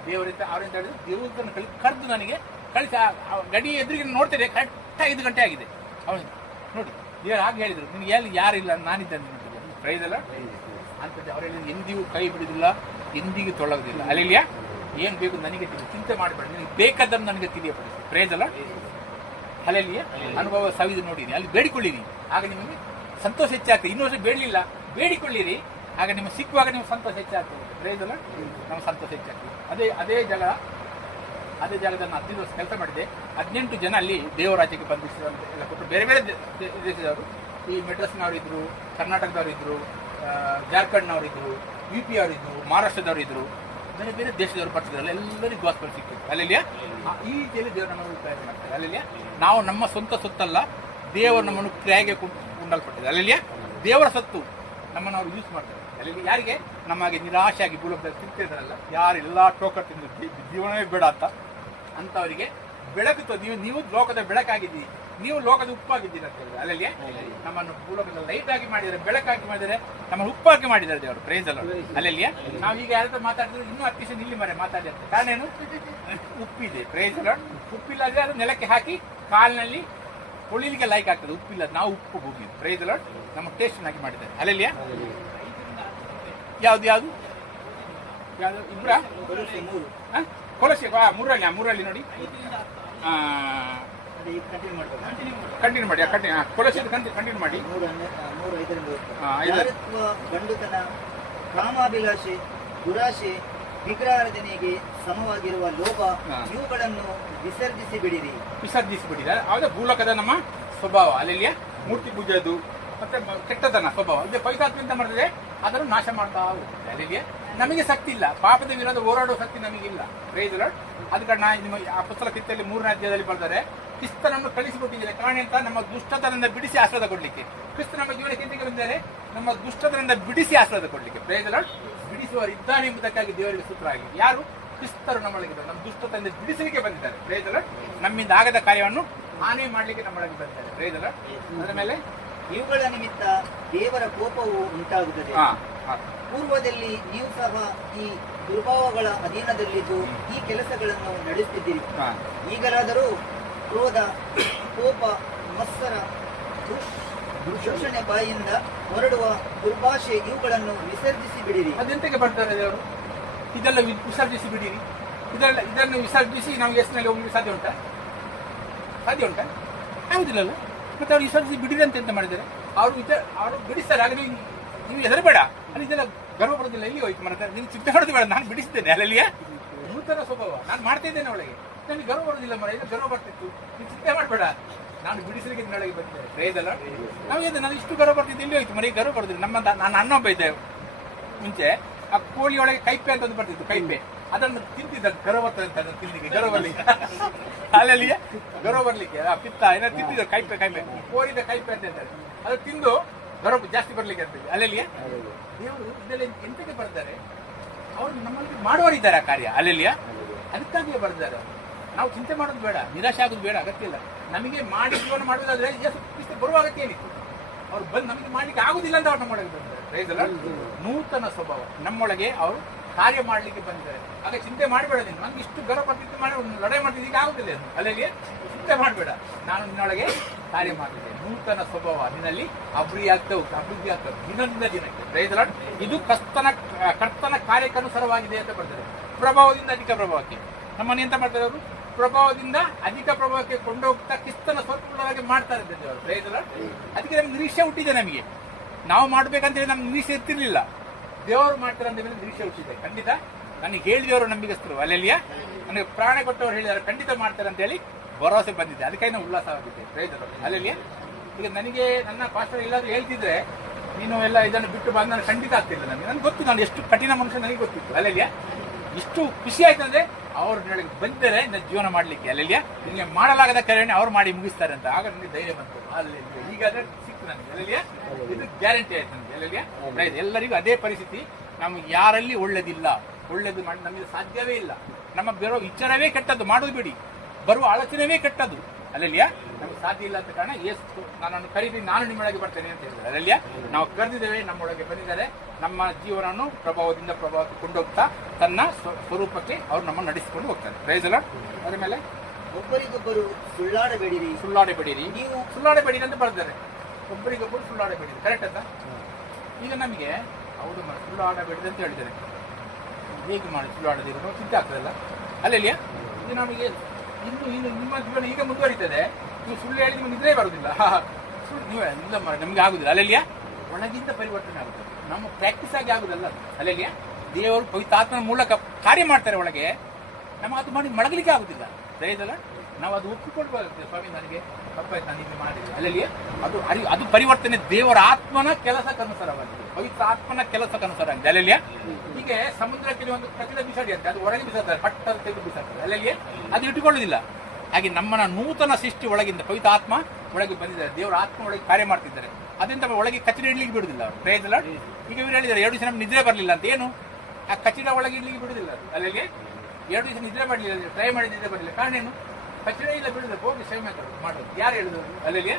ದೇವರಿಂದ ಅವರಿಂದ ಹೇಳಿದ್ರು, ದೇವರನ್ನು ಕರೆದು ನನಗೆ ಕಳಿಸಿ ಗಡಿ ಎದುರಿಗೆ ನೋಡ್ತೇನೆ, ಕರೆಕ್ಟ್ 5 ಗಂಟೆ ಆಗಿದೆ. ಅವನು ನೋಡಿ ದೇವರು ಹಾಗೆ ಹೇಳಿದ್ರು, ನಿನ್ಗೆ ಎಲ್ಲಿ ಯಾರಿಲ್ಲ ನಾನಿದ್ದೇನೆ ಪ್ರೈಸ್ ಅಲ್ಲ ಅಂತದ್ದು. ಅವ್ರು ಹೇಳಿದ್ರು ಎಂದಿಗೂ ಕೈ ಬಿಡುದಿಲ್ಲ, ಎಂದಿಗೂ ತೊಳಗುದಿಲ್ಲ. ಅಲ್ಲಿಯ ಏನು ಬೇಕು ನನಗೆ ಚಿಂತೆ ಮಾಡಬೇಡ, ನಿನಗೆ ಬೇಕಾದನ್ನು ನನಗೆ ತಿಳಿಯಪಡಿಸಿ. ಪ್ರೈಸ್ ಅಲ್ಲ ಅಲ್ಲಿಯ ಅನುಭವ ಸವಿದು ನೋಡಿರಿ, ಅಲ್ಲಿ ಬೇಡಿಕೊಳ್ಳಿರಿ, ಆಗ ನಿಮಗೆ ಸಂತೋಷ ಹೆಚ್ಚಾಗ್ತದೆ. ಇನ್ನೂ ವರ್ಷ ಬೇಡಲಿಲ್ಲ, ಬೇಡಿಕೊಳ್ಳಿರಿ, ಆಗ ನಿಮಗೆ ಸಿಕ್ಕುವಾಗ ನಿಮ್ಗೆ ಸಂತೋಷ ಹೆಚ್ಚಾಗ್ತದೆ. ಪ್ರೈಸ್ ಅಲ್ಲ ನಮ್ಗೆ ಸಂತೋಷ ಹೆಚ್ಚಾಗ್ತದೆ. ಅದೇ ಜಾಗದಲ್ಲಿ ನಾನು 15 ವರ್ಷ ಕೆಲಸ ಮಾಡಿದೆ. 18 ಜನ ಅಲ್ಲಿ ದೇವರಾಜ್ಯಕ್ಕೆ ಬಂಧಿಸಿದಂತೆ ಎಲ್ಲ ಕೊಟ್ಟು, ಬೇರೆ ಬೇರೆ ದೇಶದವರು, ಈ ಮೆಡ್ರಾಸ್ನವರಿದ್ದರು, ಕರ್ನಾಟಕದವರಿದ್ದರು, ಜಾರ್ಖಂಡ್ನವರಿದ್ದರು, UP ಅವರಿದ್ದರು, ಮಹಾರಾಷ್ಟ್ರದವರಿದ್ದರು, ಬೇರೆ ಬೇರೆ ದೇಶದವರು ಬರ್ತಿದ್ರಲ್ಲ, ಎಲ್ಲರಿಗೂ ಗಾಸ್ಪಲ್ ಸಿಗ್ತದೆ. ಅಲ್ಲಿಯ ಈ ರೀತಿಯಲ್ಲಿ ದೇವರು ನಮ್ಮನ್ನು ಉಪಯೋಗ ಮಾಡ್ತಾರೆ. ಅಲ್ಲಿಯ ನಾವು ನಮ್ಮ ಸ್ವಂತ ಸೊತ್ತಲ್ಲ, ದೇವರು ನಮ್ಮನ್ನು ಕ್ರಿಯೆಗೆ ಕೊಂಡಲ್ಪಟ್ಟಿದೆ. ಅಲ್ಲಿಯ ದೇವರ ಸೊತ್ತು ನಮ್ಮನ್ನು ಅವರು ಯೂಸ್ ಮಾಡ್ತಾರೆ. ಅಲ್ಲಿ ಯಾರಿಗೆ ನಮಗೆ ನಿರಾಶೆಯಾಗಿ ಭೂಲೋಕದಲ್ಲಿ ತಿಂತಿದ್ದಾರಲ್ಲ, ಯಾರೆಲ್ಲ ಟೋಕರ್ ತಿಂದು ಜೀವನವೇ ಬೇಡ ಅಂತವರಿಗೆ ಬೆಳಕು ನೀವು ಲೋಕದ ಬೆಳಕಾಗಿದ್ದೀರಿ, ನೀವು ಲೋಕದ ಉಪ್ಪಾಗಿದ್ದೀರಿ ಅಂತ ಹೇಳಿದ್ರೆ. ಅಲ್ಲಲ್ಲಿ ನಮ್ಮನ್ನು ಭೂಲೋಕದ ಲೈಟ್ ಆಗಿ ಮಾಡಿದರೆ, ಬೆಳಕಾಗಿ ಮಾಡಿದರೆ, ನಮ್ಮನ್ನು ಉಪ್ಪಾಗಿ ಮಾಡಿದ್ದಾರೆ ದೇವರು. ಪ್ರೈಸ್ ಅಲ್ಲ ಅಲ್ಲಲ್ಲಿಯ ನಾವು ಈಗ ಯಾರ ಮಾತಾಡಿದ್ರೆ ಇನ್ನೂ 10 ನಿಮಿಷ ನಿಲ್ಲಿ ಮರೆ ಮಾತಾಡಿ ಅಂತ. ಕಾರಣ ಏನು? ಉಪ್ಪಿದೆ. ಪ್ರೈಸ್ ಅಲ್ಲ ಉಪ್ಪಿಲ್ಲದ್ರೆ ಅದು ನೆಲಕ್ಕೆ ಹಾಕಿ ಕಾಲಿನಲ್ಲಿ ತೊಳಿಲಿಕ್ಕೆ ಲೈಕ್ ಆಗ್ತದೆ. ಉಪ್ಪಿಲ್ಲ, ನಾವು ಉಪ್ಪು ಹೋಗಿ ಪ್ರೈಸ್ ಅಲ್ಲ ನಮ್ಮ ಟೇಸ್ಟ್ ಆಗಿ ಮಾಡಿದ್ದಾರೆ. ಅಲ್ಲಲ್ಲಿಯ ಯಾವ್ದು ಇಬ್ರ ಕೊಲಸೆ 3ರಲ್ಲಿ ನೋಡಿ ಕಂಟಿನ್ಯೂ ಮಾಡ್ಬೋದು. ಕಂಟಿನ್ಯೂ ಮಾಡಿ ಕೊಲೋಸಿಯರ್ ಕಂಟಿನ್ಯೂ ಮಾಡಿ. 3:5 ಜಾರತ್ವ, ಗಂಡುತನ, ಕಾಮಾಭಿಲಾಷೆ, ದುರಾಶೆ, ವಿಗ್ರಹಾರಾಧನೆಗೆ ಸಮವಾಗಿರುವ ಲೋಭ, ಇವುಗಳನ್ನು ವಿಸರ್ಜಿಸಿ ಬಿಡಿರಿ. ಅದೇ ಭೂಲೋಕದ ನಮ್ಮ ಸ್ವಭಾವ, ಅಲ್ಲೆಲ್ಲಿಯ ಮೂರ್ತಿ ಪೂಜೆದು ಮತ್ತೆ ಕೆಟ್ಟತನ ಸ್ವಭಾವ ಇದು ಪವಿತ್ರಾತ್ಮದಿಂದ ಮಾಡಿದ್ರೆ ಅದನ್ನು ನಾಶ ಮಾಡ್ತಾ ಹೋಗುತ್ತೆ. ಅಲ್ಲಿಗೆ ನಮಗೆ ಶಕ್ತಿ ಇಲ್ಲ, ಪಾಪದ ವಿರೋಧ ಹೋರಾಡುವ ಶಕ್ತಿ ನಮಗಿಲ್ಲ. Praise Lord. ಅದಕ್ಕೆ ನಿಮ್ಮ ಅಪೊಸ್ತಲ ಕೃತ್ಯದಲ್ಲಿ 3ನೇ ಅಧ್ಯಾಯದಲ್ಲಿ ಬರ್ತಾರೆ, ಕ್ರಿಸ್ತನನ್ನು ಕಳಿಸಿಕೊಟ್ಟಿದ್ದಾರೆ. ಕಾರಣ ಅಂತ ನಮ್ಮ ದುಷ್ಟತನದಿಂದ ಬಿಡಿಸಿ ಆಶೀರ್ವಾದ ಕೊಡ್ಲಿಕ್ಕೆ. ಕ್ರಿಸ್ತ ನಮ್ಮ ಜೀವನಕ್ಕೆ ಎಂದಿಗೆ ಬಂದಿದ್ದಾರೆ? ನಮ್ಮ ದುಷ್ಟತನದಿಂದ ಬಿಡಿಸಿ ಆಶೀರ್ವಾದ ಕೊಡ್ಲಿಕ್ಕೆ. Price lord. ಬಿಡಿಸುವರು ಇದ್ದಾನೆ ಎಂಬುದಕ್ಕಾಗಿ ದೇವರಿಗೆ ಸೂತ್ರ ಆಗಿದೆ. ಯಾರು? ಕ್ರಿಸ್ತರು ನಮ್ಮೊಳಗಿದ್ದಾರೆ, ನಮ್ಮ ದುಷ್ಟತನದಿಂದ ಬಿಡಿಸಲಿಕ್ಕೆ ಬಂದಿದ್ದಾರೆ. Praise Lord. ನಮ್ಮಿಂದ ಆಗದ ಕಾರ್ಯವನ್ನು ಹಾನಿ ಮಾಡಲಿಕ್ಕೆ ನಮ್ಮೊಳಗೆ ಬಂದಿದ್ದಾರೆ. Praise Lord. ಅದರ ಮೇಲೆ ಇವುಗಳ ನಿಮಿತ್ತ ದೇವರ ಕೋಪವು ಉಂಟಾಗುತ್ತದೆ. ಪೂರ್ವದಲ್ಲಿ ನೀವು ಸಹ ಈ ದುರ್ಭಾವಗಳ ಅಧೀನದಲ್ಲಿದ್ದು ಈ ಕೆಲಸಗಳನ್ನು ನಡೆಸುತ್ತಿದ್ದೀರಿ. ಈಗಲಾದರೂ ಕ್ರೋಧ, ಕೋಪ, ಮತ್ಸರ, ದೂಷಣೆ ಬಾಯಿಂದ ಹೊರಡುವ ದುರ್ಭಾಷೆ ಇವುಗಳನ್ನು ವಿಸರ್ಜಿಸಿ ಬಿಡಿರಿ. ಅದೆಂತಕ್ಕೆ ಬರ್ತಾರೆ ದೇವರು? ಇದೆಲ್ಲ ವಿಸರ್ಜಿಸಿ ಬಿಡಿರಿ. ಇದನ್ನು ವಿಸರ್ಜಿಸಿ ನಾವು ಎಸ್ನಲ್ಲಿ ಹೋಗಿ ಸಾಧ್ಯ ಉಂಟಾ? ಆಗುದಿಲ್ಲಲ್ಲ. ಮತ್ತೆ ಅವ್ರು ವಿಸರ್ಜಿಸಿ ಬಿಡಿರಿ ಅಂತ ಎಂತ ಮಾಡಿದ್ದಾರೆ? ಅವರು ಬಿಡಿಸ್ತಾರೆ. ಆಗ ನೀವು ಹೆದರಬೇಡ, ಅಲ್ಲಿ ಇದೆಲ್ಲ ಗರ್ವ ಬರೋದಿಲ್ಲ. ಇಲ್ಲಿ ಹೋಯ್ತು ಮನೆ, ನೀವು ಚಿಂತೆ ಮಾಡೋದು ಬೇಡ, ನಾನು ಬಿಡಿಸ್ತೇನೆ. ಅಲ್ಲಿಯ ನೂತನ ಸ್ವಭಾವ ನಾನು ಮಾಡ್ತಾ ಇದ್ದೇನೆ ಒಳಗೆ, ನನಗೆ ಗರ್ವ ಬರೋದಿಲ್ಲ ಮರ, ಇದು ಗರ್ವ ಬರ್ತಿತ್ತು, ನೀವು ಚಿಂತೆ ಮಾಡಬೇಡ, ನಾನು ಬಿಡಿಸಲಿಕ್ಕೆ ನಿನ್ನೊಳಗೆ ಬಂದಿದ್ದೇನೆ. ಪ್ರೈದಲ್ಲ. ನಾನು ಇಷ್ಟು ಗರ್ವ ಬರ್ತಿದ್ದೆ, ಇಲ್ಲಿ ಹೋಯ್ತು ಮರ, ಗರ್ವ ಬರೋದಿಲ್ಲ. ನಾನು ಅಣ್ಣೊಬ್ಬ ಇದ್ದೆ ಮುಂಚೆ, ಆ ಕೋಳಿ ಒಳಗೆ ಕೈಪೆ ಅಂತ ಒಂದು ಬರ್ತಿತ್ತು, ಕೈಪೆ. ಅದನ್ನು ತಿಂತಿದ್ದ ಗರ್ವ ಬರ್ತದೆ ಅಂತ, ಅದನ್ನು ತಿಂದಿಗೆ ಗರ್ವ ಬರ್ಲಿಕ್ಕೆ, ಅಲ್ಲಿಯ ಗರ್ವ ಬರ್ಲಿಕ್ಕೆ ಆ ಪಿತ್ತ ಏನೋ ತಿಂತಿದ್ದ ಕೈಪೆ ಕೋಳಿದ ಕೈಪೆ ಅಂತ ಹೇಳ್ತಾರೆ. ಅದು ತಿಂದು ಗರ್ವ ಜಾಸ್ತಿ ಬರ್ಲಿಕ್ಕೆ ಅಂತ. ಅಲ್ಲಿಯ ದೇವರು ಇದೆಲ್ಲ ಎಂತಕ್ಕೆ ಬರ್ತಾರೆ? ಅವರು ನಮ್ಮಲ್ಲಿ ಮಾಡುವರಿದ್ದಾರೆ ಆ ಕಾರ್ಯ. ಅಲ್ಲಿಯ ಅದಕ್ಕಾಗಿಯೇ ಬರ್ತಾರೆ. ನಾವು ಚಿಂತೆ ಮಾಡೋದು ಬೇಡ, ನಿರಾಶೆ ಆಗೋದು ಬೇಡ, ಅಗತ್ಯ ಇಲ್ಲ. ನಮಗೆ ಮಾಡಿ ಜೀವನ ಮಾಡುವುದಾದ್ರೆ ಯೇಸು ಬರುವ ಅಗತ್ಯ ಏನಿತ್ತು? ಅವ್ರು ಬಂದು ನಮಗೆ ಮಾಡ್ಲಿಕ್ಕೆ ಆಗುದಿಲ್ಲ ಅಂತ ಅವ್ರು ನಮ್ಮೊಳಗೆ ಬಂದಿದ್ದಾರೆ. ನೂತನ ಸ್ವಭಾವ ನಮ್ಮೊಳಗೆ ಅವರು ಕಾರ್ಯ ಮಾಡ್ಲಿಕ್ಕೆ ಬಂದಿದ್ದಾರೆ. ಆಗ ಚಿಂತೆ ಮಾಡಬೇಡ, ನೀನು ನನ್ಗೆ ಇಷ್ಟು ಗರ್ವ ಬರ್ತಿತ್ತು, ಮಾಡಿ ಲಡಾಯಿ ಮಾಡ್ತಿದ್ದ, ಈಗ ಆಗುದಿಲ್ಲ. ಅಲ್ಲಿಗೆ ಚಿಂತೆ ಮಾಡಬೇಡ, ನಾನು ನಿನ್ನೊಳಗೆ ಕಾರ್ಯ ಮಾಡ್ತಿದ್ದೆ. ನೂತನ ಸ್ವಭಾವ ನಿನ್ನಲ್ಲಿ ಅಭಿವೃದ್ಧಿ ಆಗ್ತವೆ ದಿನದಿಂದ ದಿನಕ್ಕೆ. Praise Lord. ಇದು ಕರ್ತನ ಕಾರ್ಯಕ್ಕನುಸಾರವಾಗಿದೆ ಅಂತ ಬರ್ತಾರೆ. ಪ್ರಭಾವದಿಂದ ಅಧಿಕ ಪ್ರಭಾವಕ್ಕೆ ನಮ್ಮನ್ನು ಎಂತ ಮಾಡ್ತಾರೆ ಅವರು? ಪ್ರಭಾವದಿಂದ ಅಧಿಕ ಪ್ರಭಾವಕ್ಕೆ ಕೊಂಡೋಗ್ತಾ ಕ್ರಿಸ್ತನ ಸ್ವರೂಪವಾಗಿ ಮಾಡ್ತಾರೆ ಅವರು. Praise Lord. ಅದಕ್ಕೆ ನಮ್ಗೆ ನಿರೀಕ್ಷೆ ಹುಟ್ಟಿದೆ. ನಮಗೆ ನಾವು ಮಾಡ್ಬೇಕಂತೇಳಿ ನಮ್ಗೆ ನಿರೀಕ್ಷೆ ಇರ್ತಿರ್ಲಿಲ್ಲ. ದೇವರು ಮಾಡ್ತಾರೆ ಅಂತ ಹೇಳಿ ನಿರೀಕ್ಷೆ ಹುಟ್ಟಿದೆ. ಖಂಡಿತ ನನಗೆ ಹೇಳಿದವರು ನಂಬಿಗಸ್ತರು. ಅಲ್ಲೆಲ್ಲಿಯ ನನಗೆ ಪ್ರಾಣ ಕೊಟ್ಟವರು ಹೇಳಿದ್ದಾರೆ, ಖಂಡಿತ ಮಾಡ್ತಾರೆ ಅಂತ ಹೇಳಿ ಭರವಸೆ ಬಂದಿದೆ. ಅದಕ್ಕಾಗಿ ನಾವು ಉಲ್ಲಾಸವಾಗಿದೆ. Price lord. ಅಲ್ಲೆಲ್ಲಿಯ ಈಗ ನನಗೆ ನನ್ನ ಪಾಸ್ಟರ್ ಎಲ್ಲಾದ್ರೂ ಹೇಳ್ತಿದ್ರೆ ನೀನು ಎಲ್ಲ ಇದನ್ನು ಬಿಟ್ಟು ಬಂದು ನಾನು ಖಂಡಿತ ಆಗ್ತಿಲ್ಲ. ನನಗೆ ಗೊತ್ತು, ನಾನು ಎಷ್ಟು ಕಠಿಣ ಮನುಷ್ಯ ನನಗೆ ಗೊತ್ತಿತ್ತು. ಅಲ್ಲೆಲ್ಲಿಯ ಇಷ್ಟು ಖುಷಿ ಆಯ್ತು ಅಂದ್ರೆ ಅವ್ರ ನನಗೆ ಬಂದರೆ ನನ್ನ ಜೀವನ ಮಾಡ್ಲಿಕ್ಕೆ. ಅಲ್ಲೆಲ್ಲಿಯ ನಿಮಗೆ ಮಾಡಲಾಗದ ಕಾರ್ಯನೇ ಅವ್ರು ಮಾಡಿ ಮುಗಿಸ್ತಾರೆ ಅಂತ. ಆಗ ನನಗೆ ಧೈರ್ಯ ಬಂತು. ಅಲ್ಲಿ ಈಗಾದ್ರೆ ಸಿಕ್ತು ನನಗೆ. ಅಲ್ಲೆಲ್ಲಿಯ ಇದು ಗ್ಯಾರಂಟಿ ಆಯ್ತು ನನಗೆ. ಅಲ್ಲೆಲ್ಲಿಯ ಎಲ್ಲರಿಗೂ ಅದೇ ಪರಿಸ್ಥಿತಿ. ನಮ್ಗೆ ಯಾರಲ್ಲಿ ಒಳ್ಳೇದು ಮಾಡಿ ನಮಗೆ ಸಾಧ್ಯವೇ ಇಲ್ಲ. ನಮ್ಮ ಬರೋ ವಿಚಾರವೇ ಕೆಟ್ಟದ್ದು, ಮಾಡೋದು ಬಿಡಿ, ಬರುವ ಆಲೋಚನೆವೇ ಕೆಟ್ಟದ್ದು. ಅಲ್ಲೆಲ್ಲಿಯ ನಮ್ಗೆ ಸಾಧ್ಯ ಇಲ್ಲ ಅಂತ ಕಾರಣ ಯೇಸು ನನ್ನನ್ನು ಕರೀರಿ, ನಾನು ನಿಮ್ಮೊಳಗೆ ಬರ್ತೇನೆ ಅಂತ ಹೇಳಿದ್ದಾರೆ. ಅಲ್ಲೆಲ್ಲಿಯ ನಾವು ಕರೆದಿದ್ದೇವೆ, ನಮ್ಮೊಳಗೆ ಬಂದಿದ್ದಾರೆ. ನಮ್ಮ ಜೀವನವನ್ನು ಪ್ರಭಾವಕ್ಕೆ ಕೊಂಡೋಗ್ತಾ ತನ್ನ ಸ್ವರೂಪಕ್ಕೆ ಅವ್ರು ನಮ್ಮನ್ನು ನಡೆಸಿಕೊಂಡು ಹೋಗ್ತಾರೆ. Praise Lord. ಅದರ ಮೇಲೆ ಒಬ್ಬರಿಗೊಬ್ಬರು ಸುಳ್ಳಾಡಬೇಡಿರಿ ನೀವು ಸುಳ್ಳಾಡಬೇಡಿರಿ ಅಂತ ಬರ್ತಾರೆ. ಒಬ್ಬರಿಗೊಬ್ಬರು ಸುಳ್ಳಾಡಬೇಡಿರಿ. ಕರೆಕ್ಟ್ ಅಂತ. ಈಗ ನಮಗೆ ಹೌದು ಸುಳ್ಳಾಡಬೇಡಿರಿ ಅಂತ ಹೇಳಿದ್ದಾರೆ. ಹೇಗೆ ಮಾಡಿ ಸುಳ್ಳಾಡದಿರೋ ಚಿಂತೆ ಆಗ್ತದಲ್ಲ. ಅಲ್ಲೆಲ್ಲಿಯ ಇದು ನಮಗೆ ಇನ್ನು ನಿಮ್ಮ ಜೀವನ ಈಗ ಮುಂದುವರಿತದೆ. ನೀವು ಸುಳ್ಳು ಹೇಳಿ ನಿಮ್ಗೆ ನಿದ್ರೆ ಬರುವುದಿಲ್ಲ. ನೀವು ಇಲ್ಲ ನಮ್ಗೆ ಆಗುದಿಲ್ಲ. ಅಲ್ಲೆಲ್ಲಿಯ ಒಳಗಿಂದ ಪರಿವರ್ತನೆ ಆಗುತ್ತದೆ. ನಮ್ಮ ಪ್ರಾಕ್ಟೀಸ್ ಆಗಿ ಆಗುದಲ್ಲ. ಅಲ್ಲೆಲ್ಲಿಯ ದೇವರು ಪವಿತ್ರಾತ್ಮನ ಮೂಲಕ ಕಾರ್ಯ ಮಾಡ್ತಾರೆ ಒಳಗೆ. ನಮ್ಮ ಅದು ಮಾಡಿ ಮಡಗಲಿಕ್ಕೆ ಆಗುದಿಲ್ಲ. ದಯದಲ್ಲ ನಾವು ಅದು ಒಪ್ಪಿಕೊಳ್ಬೇಕಾಗ್ತದೆ. ಸ್ವಾಮಿ ನನಗೆ ತಪ್ಪಾಯ್ತು, ನಾನು ಇಲ್ಲಿ ಮಾಡಿದೆ. ಅಲ್ಲೆಲ್ಲಿಯ ಅದು ಪರಿವರ್ತನೆ ದೇವರ ಆತ್ಮನ ಕೆಲಸಕ್ಕನುಸಾರವಾಗಿದೆ, ಪವಿತ್ರ ಆತ್ಮನ ಕೆಲಸಕ್ಕನುಸಾರ ಆಗಿದೆ. ಅಲ್ಲೆಲ್ಲಿಯ ಹೀಗೆ ಸಮುದ್ರಕ್ಕೆ ಒಂದು ಕಚಡ ಬಿಸಾಡಿ ಅಂತ ಅದು ಹೊರಗೆ ಬಿಸಾಡ್ತಾರೆ, ಪಟ್ಟದ ತೆಗೆದು ಬಿಸಾಡ್ತಾರೆ. ಅಲ್ಲೆಲ್ಲಿಯ ಅದು ಇಟ್ಟುಕೊಳ್ಳುವುದಿಲ್ಲ. ಹಾಗೆ ನಮ್ಮನ್ನ ನೂತನ ಸೃಷ್ಟಿ ಒಳಗಿಂದ ಪವಿತ್ರ ಆತ್ಮ ಒಳಗೆ ಬಂದಿದ್ದಾರೆ. ದೇವರ ಆತ್ಮ ಒಳಗೆ ಕಾರ್ಯ ಮಾಡ್ತಿದ್ದಾರೆ. ಅದರಿಂದ ಒಳಗೆ ಕಚಡ ಇಡ್ಲಿಕ್ಕೆ ಬಿಡುದಿಲ್ಲ ಅವರು. Praise Lord. ಈಗ ಇವರು ಹೇಳಿದ್ದಾರೆ 2 ದಿವಸ ನಮ್ಗೆ ನಿದ್ರೆ ಬರಲಿಲ್ಲ ಅಂತ. ಏನು ಆ ಕಚಡ ಒಳಗೆ ಇಡ್ಲಿಕ್ಕೆ ಬಿಡುದಿಲ್ಲ. ಅಲ್ಲಿಗೆ 2 ದಿವಸ ನಿದ್ರೆ ಬರಲಿಲ್ಲ, ಟ್ರೈ ಮಾಡಿ ನಿದ್ರೆ ಬರಲಿಲ್ಲ. ಕಾರಣ ಏನು? ಕಚಡ ಇಲ್ಲ, ಬಿಡುದಿಲ್ಲ, ಹೋಗಿ ಸೇವೆ ಮಾಡೋದು. ಯಾರು ಹೇಳಿದ್ರು? ಅಲ್ಲಿಗೆ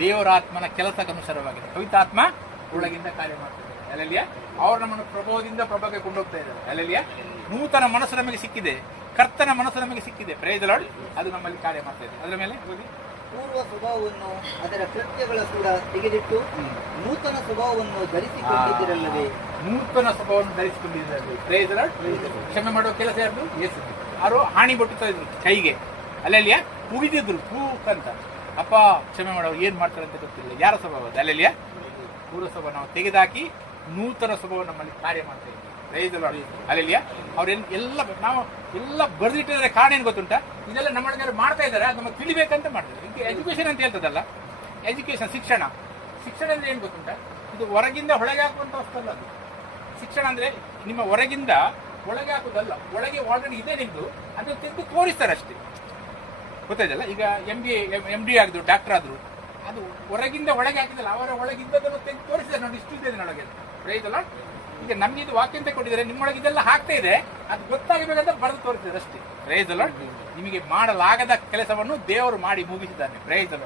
ದೇವರ ಆತ್ಮನ ಕೆಲಸಕ್ಕನುಸಾರವಾಗಿದೆ. ಪವಿತ್ರ ಆತ್ಮ ಒಳಗಿಂದ ಕಾರ್ಯ ಮಾಡ್ತಿದ್ದಾರೆ. ಅಲ್ಲಿಯ ಅವರು ನಮ್ಮನ್ನು ಪ್ರಭಾವದಿಂದ ಪ್ರಭಾವಕ್ಕೆ ಕೊಂಡೋಗ್ತಾ ಇದ್ದಾರೆ. ಅಲ್ಲಿಯ ನೂತನ ಮನಸ್ಸು ನಮಗೆ ಸಿಕ್ಕಿದೆ, ಕರ್ತನ ಮನಸ್ಸು ನಮಗೆ ಸಿಕ್ಕಿದೆ. Praise Lord. ಅದು ನಮ್ಮಲ್ಲಿ ಕಾರ್ಯ ಮಾಡ್ತಾ ಇದೆ. ಅದರ ಮೇಲೆ ಹೋಗಿ ಪೂರ್ವ ಸ್ವಭಾವವನ್ನು ಅದರ ಕೃತ್ಯಗಳ ಕೂಡ ತೆಗೆದಿಟ್ಟು ನೂತನ ಸ್ವಭಾವವನ್ನು ಧರಿಸಿಕೊಂಡಿದ್ದಿರಲ್ಲವೇ? ನೂತನ ಸ್ವಭಾವವನ್ನು ಧರಿಸಿಕೊಂಡಿದ್ದಾರೆ. Price lord. ಕ್ಷಮೆ ಮಾಡುವ ಕೆಲಸ ಯಾರು? ಯೇಸು. ಯಾರು ಹಾನಿ ಬೊಟ್ಟುತ್ತಾ ಇದ್ರು ಕೈಗೆ. ಅಲ್ಲೆಲ್ಲಿಯ ಉಗಿದಿದ್ರು ಅಂತ. ಅಪ್ಪ ಕ್ಷಮೆ ಮಾಡೋ ಏನು ಮಾಡ್ತಾರೆ ಅಂತ ಗೊತ್ತಿಲ್ಲ. ಯಾರ ಸ್ವಭಾವ ಅದು? ಅಲ್ಲೆಲ್ಲಿಯ ಪೂರ್ವ ಸ್ವಭಾವ ನಾವು ತೆಗೆದಾಕಿ ನೂತನ ಸ್ವಭಾವ ನಮ್ಮಲ್ಲಿ ಕಾರ್ಯ ಮಾಡ್ತಾ ಇದ್ದೀವಿ. ಅಲ್ಲೆಲ್ಲಿಯ ಅವ್ರೇನು ಎಲ್ಲ ನಾವು ಎಲ್ಲ ಬರೆದಿಟ್ಟಿದ್ದಾರೆ. ಕಾರಣ ಏನು ಗೊತ್ತುಂಟ? ಇದೆಲ್ಲ ನಮ್ಮೊಳಗೆ ಮಾಡ್ತಾ ಇದ್ದಾರೆ, ಅದು ನಮಗೆ ತಿಳಿಬೇಕಂತ ಮಾಡ್ತಾರೆ. ಈಗ ಎಜುಕೇಶನ್ ಅಂತ ಹೇಳ್ತದಲ್ಲ, ಎಜುಕೇಶನ್ ಶಿಕ್ಷಣ ಅಂದ್ರೆ ಏನು ಗೊತ್ತುಂಟ? ಇದು ಹೊರಗಿಂದ ಒಳಗೆ ಹಾಕುವಂಥ ವಸ್ತಲ್ಲ ಅದು. ಶಿಕ್ಷಣ ಅಂದ್ರೆ ನಿಮ್ಮ ಹೊರಗಿಂದ ಒಳಗೆ ಹಾಕುದಲ್ಲ, ಒಳಗೆ ಆಲ್ರೆಡಿ ಇದೆ ನಿಮ್ದು, ಅದನ್ನು ತೆಗೆದು ತೋರಿಸ್ತಾರೆ ಅಷ್ಟೇ. ಗೊತ್ತಾಯ್ತಲ್ಲ? ಈಗ MD ಆಗಿದ್ರು, ಡಾಕ್ಟರ್ ಆದ್ರು, ಅದು ಹೊರಗಿಂದ ಒಳಗೆ ಹಾಕಿದಲ್ಲ, ಅವರ ಒಳಗಿದ್ದದನ್ನು ತೆಗೆದು ತೋರಿಸಿದ್ದಾರೆ. ನೋಡಿ, ಇಷ್ಟು ಇದೆ ನೊಳಗೆ, ಪ್ರೈದಲ್ಲ. ಈಗ ನಮ್ಗೆ ಇದು ವಾಕ್ಯ ಅಂತ ಕೊಟ್ಟಿದ್ದಾರೆ, ನಿಮ್ಮೊಳಗೆ ಇದೆಲ್ಲ ಹಾಕ್ತಾ ಇದೆ, ಅದು ಗೊತ್ತಾಗಬೇಕಂತ ಬರೆದು ತೋರಿಸಿದ್ದಾರೆ ಅಷ್ಟೇ. ಪ್ರೈದಲ್ಲ. ನಿಮಗೆ ಮಾಡಲಾಗದ ಕೆಲಸವನ್ನು ದೇವರು ಮಾಡಿ ಮುಗಿಸಿದ್ದಾನೆ. ಪ್ರೈದಲ್ಲ.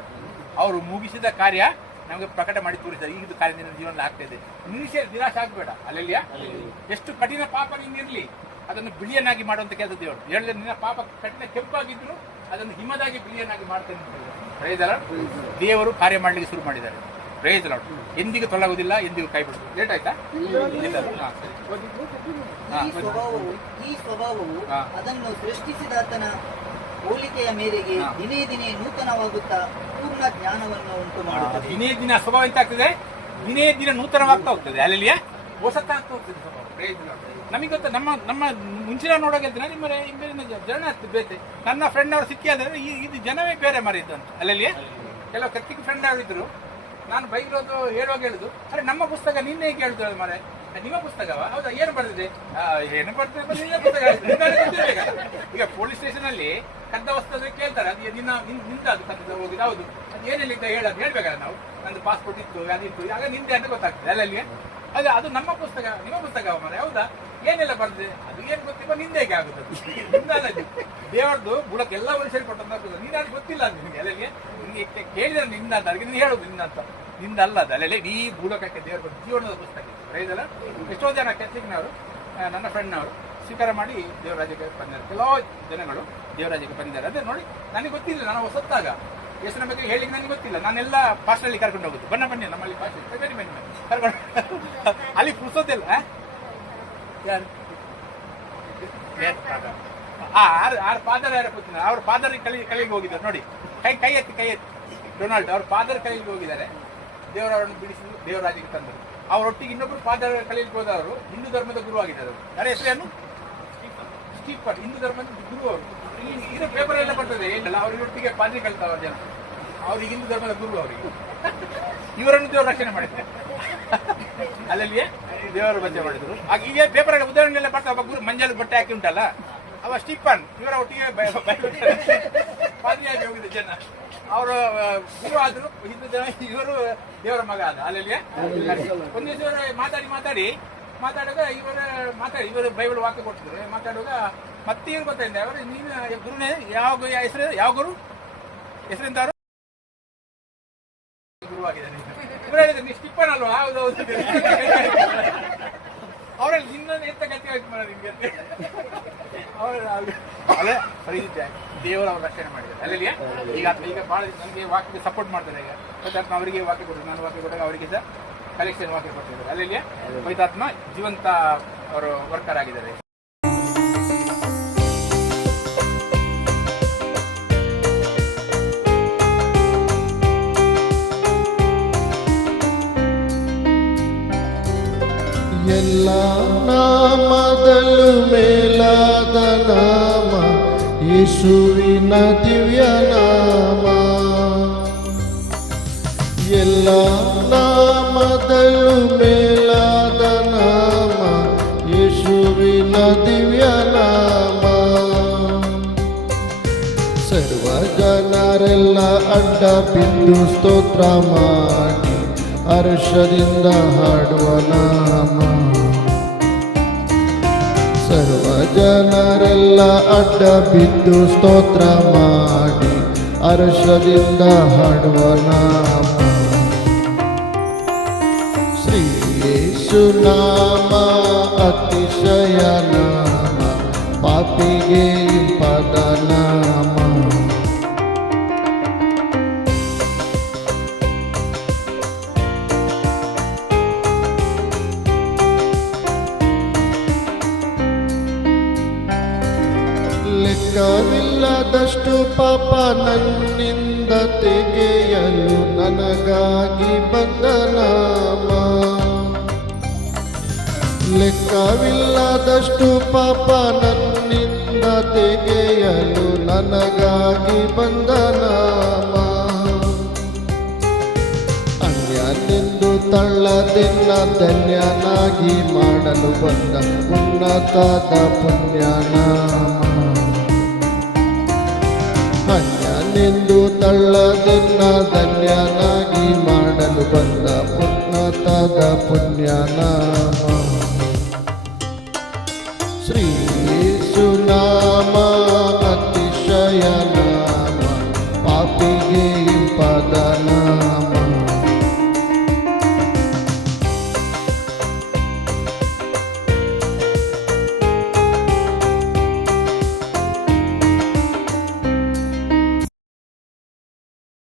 ಅವರು ಮುಗಿಸಿದ ಕಾರ್ಯ ನಮಗೆ ಪ್ರಕಟ ಮಾಡಿ ತೋರಿಸಿದ್ದಾರೆ. ಈಗ ಕಾರ್ಯ ನಿನ್ನ ಜೀವನದಲ್ಲಿ ಆಗ್ತಾ ಇದೆ. ನಿರಾಶೆ ಆಗಬೇಡ. ಅಲ್ಲೆಲ್ಲಿಯ ಎಷ್ಟು ಕಠಿಣ ಪಾಪ ನಿನ್ನಿರಲಿ, ಅದನ್ನು ಬಿಳಿಯನ್ನಾಗಿ ಮಾಡುವಂತ ಕೆಲಸ ದೇವರು ಹೇಳಿದ್ರೆ. ನಿನ್ನ ಪಾಪ ಕಠಿಣ ಕೆಂಪಾಗಿದ್ರು ಅದನ್ನು ಹಿಮದಾಗಿ ಬಿಳಿಯನ್ನಾಗಿ ಮಾಡ್ತೇನೆ. ಪ್ರೈದಲ್ಲ. ದೇವರು ಕಾರ್ಯ ಮಾಡಲಿಕ್ಕೆ ಶುರು ಮಾಡಿದ್ದಾರೆ. ಪ್ರೈದಲ್ಲ. ಎಂದಿಗೂ ತೊಲಗುವುದಿಲ್ಲ, ಎಂದಿಗೂ ಕೈ ಬಿಡುವುದು. ಲೇಟ್ ಆಯ್ತಾ? ಈ ಸ್ವಭಾವವು ಅದನ್ನು ಸೃಷ್ಟಿಸಿದಾತನ ಹೋಲಿಕೆಯ ಮೇರೆಗೆ ದಿನೇ ದಿನೇ ನೂತನವಾಗುತ್ತಾ ಪೂರ್ಣ ಜ್ಞಾನವನ್ನು ಉಂಟು ಮಾಡುತ್ತದೆ. ದಿನೇ ದಿನ ಸ್ವಭಾವ ಎಂತ ಆಗ್ತದೆ? ದಿನೇ ದಿನ ನೂತನವಾಗ್ತಾ ಹೋಗ್ತದೆ. ಅಲ್ಲೆಲ್ಲಿಯ ಹೊಸತಾಗ್ತಾ ಹೋಗ್ತದೆ ಸ್ವಭಾವ. ನಮಗೆ ಗೊತ್ತ, ನಮ್ಮ ಮುಂಚಿನ ನೋಡೋಕೆ ನಿಮ್ಮ ಜನ ಬೇತೆ. ನನ್ನ ಫ್ರೆಂಡ್ ಅವರು ಸಿಕ್ಕಿ ಆದ್ರೆ ಇದು ಜನವೇ ಬೇರೆ ಮರಿದ್ದು ಅಂತ. ಅಲ್ಲೆಲ್ಲಿಯ ಕೆಲವು ಕತ್ತಿಗೆ ಫ್ರೆಂಡ್ ಆಗಿದ್ರು, ನಾನು ಬೈರೋದು ಹೇಳುವಾಗ ಹೇಳುದು, ಅರೆ ನಮ್ಮ ಪುಸ್ತಕ ನಿನ್ನೆ ಕೇಳುದು ಮರೆ, ನಿಮ್ಮ ಪುಸ್ತಕವ? ಹೌದಾ, ಏನು ಬರ್ದಿದೆ? ಏನು ಬರ್ದಿದೆ ಪುಸ್ತಕ. ಈಗ ಪೊಲೀಸ್ ಸ್ಟೇಷನ್ ಅಲ್ಲಿ ಕದ್ದ ವಸ್ತು ಕೇಳ್ತಾರೆ, ಅದು ನಿಂದ ಅದು ಕದ್ದ ಹೋಗಿದೆ. ಹೌದು, ಅದು ಏನಿಲ್ಲ ಹೇಳೋದು ಹೇಳ್ಬೇಕಲ್ಲ ನಾವು. ನಂದು ಪಾಸ್ಪೋರ್ಟ್ ಇತ್ತು, ಅದಿತ್ತು, ಆಗ ನಿಂದೆ ಅಂತ ಗೊತ್ತಾಗ್ತದೆ. ಅಲ್ಲಲ್ಲಿ ಅದು ನಮ್ಮ ಪುಸ್ತಕ, ನಿಮ್ಮ ಪುಸ್ತಕ ಮರೆ. ಹೌದಾ, ಏನೆಲ್ಲ ಬರ್ದಿದೆ? ಅದು ಏನು ಗೊತ್ತಿಲ್ಲ, ನಿಂದೆ ಹೇಗೆ ಆಗುತ್ತೆ? ನಿಂದಲ್ಲ, ದೇವರದು ಬುಡಕ್ಕೆ ಎಲ್ಲ ವಯಸ್ಸಲ್ಲಿ ಕೊಟ್ಟಂತ ನೀನು ಅದು ಗೊತ್ತಿಲ್ಲ ಅದು ನಿಮಗೆ. ಅಲ್ಲಲ್ಲಿ ನಿಮಗೆ ಕೇಳಿದ್ರೆ ನಿಂದ ಅಂತ, ಅದಕ್ಕೆ ನೀನು ಹೇಳೋದು ನಿಂದ ಅಂತ. ನಿಂದ ಅಲ್ಲ ಅದು. ಅಲ್ಲಲ್ಲಿ ಈ ಬುಡಕಕ್ಕೆ ದೇವರ ಜೀವನದ ಪುಸ್ತಕ ರೈತಲ್ಲ. ಎಷ್ಟೋ ಜನ ಕೆತ್ತಲಿಕ್ನವರು, ನನ್ನ ಫ್ರೆಂಡ್ನವರು ಸ್ವೀಕಾರ ಮಾಡಿ ದೇವರಾಜ್ಯಕ್ಕೆ ಬಂದಿದ್ದಾರೆ. ಕೆಲವು ಜನಗಳು ದೇವರಾಜ್ಯಕ್ಕೆ ಬಂದಿದ್ದಾರೆ. ಅದೇ ನೋಡಿ, ನನಗೆ ಗೊತ್ತಿಲ್ಲ. ನಾನು ಹೊಸತ್ತಾಗ ಹೆಸರಿನ ಬಗ್ಗೆ ಹೇಳಿಕ್ಕೆ ನನಗೆ ಗೊತ್ತಿಲ್ಲ. ನಾನೆಲ್ಲ ಪಾಸ್ಟಲ್ಲಿ ಕರ್ಕೊಂಡು ಹೋಗುದು. ಬನ್ನಿ ನಮ್ಮಲ್ಲಿ ಪಾಸ್ಟ್ ಬನ್ನಿ ಕರ್ಕೊಂಡು ಅಲ್ಲಿ ಪುರ್ಸೋದಿಲ್ಲ. ಆರು ಫಾದರ್ ಯಾರು ಕೂತಿದ್ದಾರೆ, ಅವ್ರ ಫಾದರ್ ಕಲಿಗೆ ಹೋಗಿದ್ದಾರೆ ನೋಡಿ. ಕೈ ಎತ್ತಿ ಡೊನಾಲ್ಡ್ ಅವ್ರ ಫಾದರ್ ಕಲಿಗೆ ಹೋಗಿದ್ದಾರೆ. ದೇವರವರನ್ನು ಬಿಡಿಸಿ ದೇವರಾಜ್ಯಕ್ಕೆ ತಂದರು. ಅವರೊಟ್ಟಿಗೆ ಇನ್ನೊಬ್ಬರು ಫಾದರ್ ಕಲಿಯಲಿಕ್ಕೆ ಹೋದವರು ಹಿಂದೂ ಧರ್ಮದ ಗುರು ಆಗಿದ್ದಾರೆ. ಅವರ ಹೆಸರೇನು? ಸ್ಟೀಫನ್. ಹಿಂದೂ ಧರ್ಮದ ಗುರು ಅವರು. ಇದು ಪೇಪರ್ ಎಲ್ಲ ಬರ್ತದೆ ಏನಿಲ್ಲ. ಅವರೊಟ್ಟಿಗೆ ಪಾದ್ರಿ ಕಲಿತವ್ರ ಜನ, ಅವ್ರಿಗೆ ಹಿಂದೂ ಧರ್ಮದ ಗುರು ಅವರಿಗೆ. ಇವರನ್ನು ದೇವರು ರಕ್ಷಣೆ ಮಾಡಿದ್ದಾರೆ. ಅಲ್ಲಲ್ಲಿಯೇ ದೇವರು ಬಚ್ಚೆ ಮಾಡಿದ್ರು. ಆಗ ಈಗ ಪೇಪರ್ ಉದಾಹರಣೆಲ್ಲ ಬರ್ತಾ ಒಬ್ಬ ಗುರು ಮಂಜಾಲು ಬಟ್ಟೆ ಹಾಕಿ ಉಂಟಲ್ಲ, ಅವ ಸ್ಟೀಫನ್. ಇವರ ಒಟ್ಟಿಗೆ ಪಾದ್ರಿಯಾಗಿ ಹೋಗಿದ್ದ ಜನ. ಅವರು ಗುರು ಆದ್ರು ಹಿಂದೂ ಜನ, ಇವರು ದೇವರ ಮಗ ಆದ. ಅಲ್ಲಲ್ಲಿಯೇ ಒಂದು ದಿವಸ ಮಾತಾಡುವಾಗ ಇವರು ಬೈಬಲ್ ವಾಕ್ಯ ಕೊಡ್ತಿದ್ರು. ಮಾತಾಡುವಾಗ ಮತ್ತೆ ಇವ್ರು ಗೊತ್ತಾಯಿದೆ, ಅವರು ನೀನು ಗುರುನೇ ಯಾವ ಹೆಸರು, ಯಾವ ಗುರು ಹೆಸರಿಂದ ಗುರುವಾಗಿದ್ದಾರೆ. ಇವರು ಹೇಳಿದ್ರು, ನೀವು ಸ್ಟಿಪ್ಪನ್ ಅಲ್ವಾ? ಹೌದು. ಅವರಲ್ಲಿ ಇನ್ನೊಂದು ಎಂತ ಗತಿ ಆಯ್ತು ಮಾಡೋದು ನಿಮ್ಗೆ ಅಂತ. ಅಲ್ಲೇ ಬರೀದಿದ್ದೆ, ದೇವರು ಅವ್ರು ರಕ್ಷಣೆ ಮಾಡಿದ್ದಾರೆ. ಅಲ್ಲಲ್ಲಿಯೇ ಈಗ ಭಾಳ ನನಗೆ ವಾಕ್ಯಕ್ಕೆ ಸಪೋರ್ಟ್ ಮಾಡ್ತಾರೆ. ಈಗ ಪವಿತಾತ್ಮ ಅವರಿಗೆ ವಾಕ್ಯ ಕೊಟ್ಟರು, ನಾನು ವಾಕ್ಯ ಕೊಟ್ಟಾಗ ಅವರಿಗೆ ಸಹ ಕಲೆಕ್ಷನ್ ವಾಕ್ಯ ಕೊಟ್ಟಿದ್ದಾರೆ. ಅಲ್ಲಲ್ಲಿಯೇ ಪವಿತಾತ್ಮ ಜೀವಂತ ಅವರು ವರ್ಕರ್ ಆಗಿದ್ದಾರೆ. ಎಲ್ಲ ನಾಮದಲ್ಲೂ ಮೇಲಾದ ನಾಮ ಯೇಸುವಿನ ದಿವ್ಯ ನಾಮ. ಎಲ್ಲ ನಾಮದಲ್ಲೂ ಮೇಲಾದ ನಾಮ ಯೇಸುವಿನ ದಿವ್ಯ ನಾಮ. ಸರ್ವ ಜನರೆಲ್ಲ ಅಡ್ಡ ಬಿದ್ದು ಸ್ತೋತ್ರ ಮಾಡಿ ಹರ್ಷದಿಂದ ಹಾಡುವ ನಾಮ. ಸರ್ವ ಜನರೆಲ್ಲ ಅಡ್ಡ ಬಿದ್ದು ಸ್ತೋತ್ರ ಮಾಡಿ ಹರ್ಷದಿಂದ ಹಾಡುವ ನಾಮ. ಶ್ರೀ ಯೇಸು ನಾಮ ಅತಿಶಯ ನಾಮ, ಪಾಪಿಗೆ ಇಂಪಾದ ನಾಮ. ಲೆಕ್ಕವಿಲ್ಲದಷ್ಟು ಪಾಪ ನನ್ನ ನನ್ನಿಂದ ತೆಗೆಯಲು ನನಗಾಗಿ ಬಂದ ನಾಮ. ಲೆಕ್ಕವಿಲ್ಲದಷ್ಟು ಪಾಪ ನನ್ನಿಂದ ತೆಗೆಯಲು ನನಗಾಗಿ ಬಂದ ನಾಮ. ಅನ್ಯನೆಂದು ತಳ್ಳದೆನ್ನ ಧನ್ಯನಾಗಿ ಮಾಡಲು ಬಂದ ಉನ್ನತದ ಪುಣ್ಯನಾಮ. ಅನ್ಯನೆಂದು ತಳ್ಳದೆನ್ನ ಧನ್ಯನಾಗಿ ಮಾಡಲು ಬಂದ ಉನ್ನತದ ಪುಣ್ಯನಾಮ.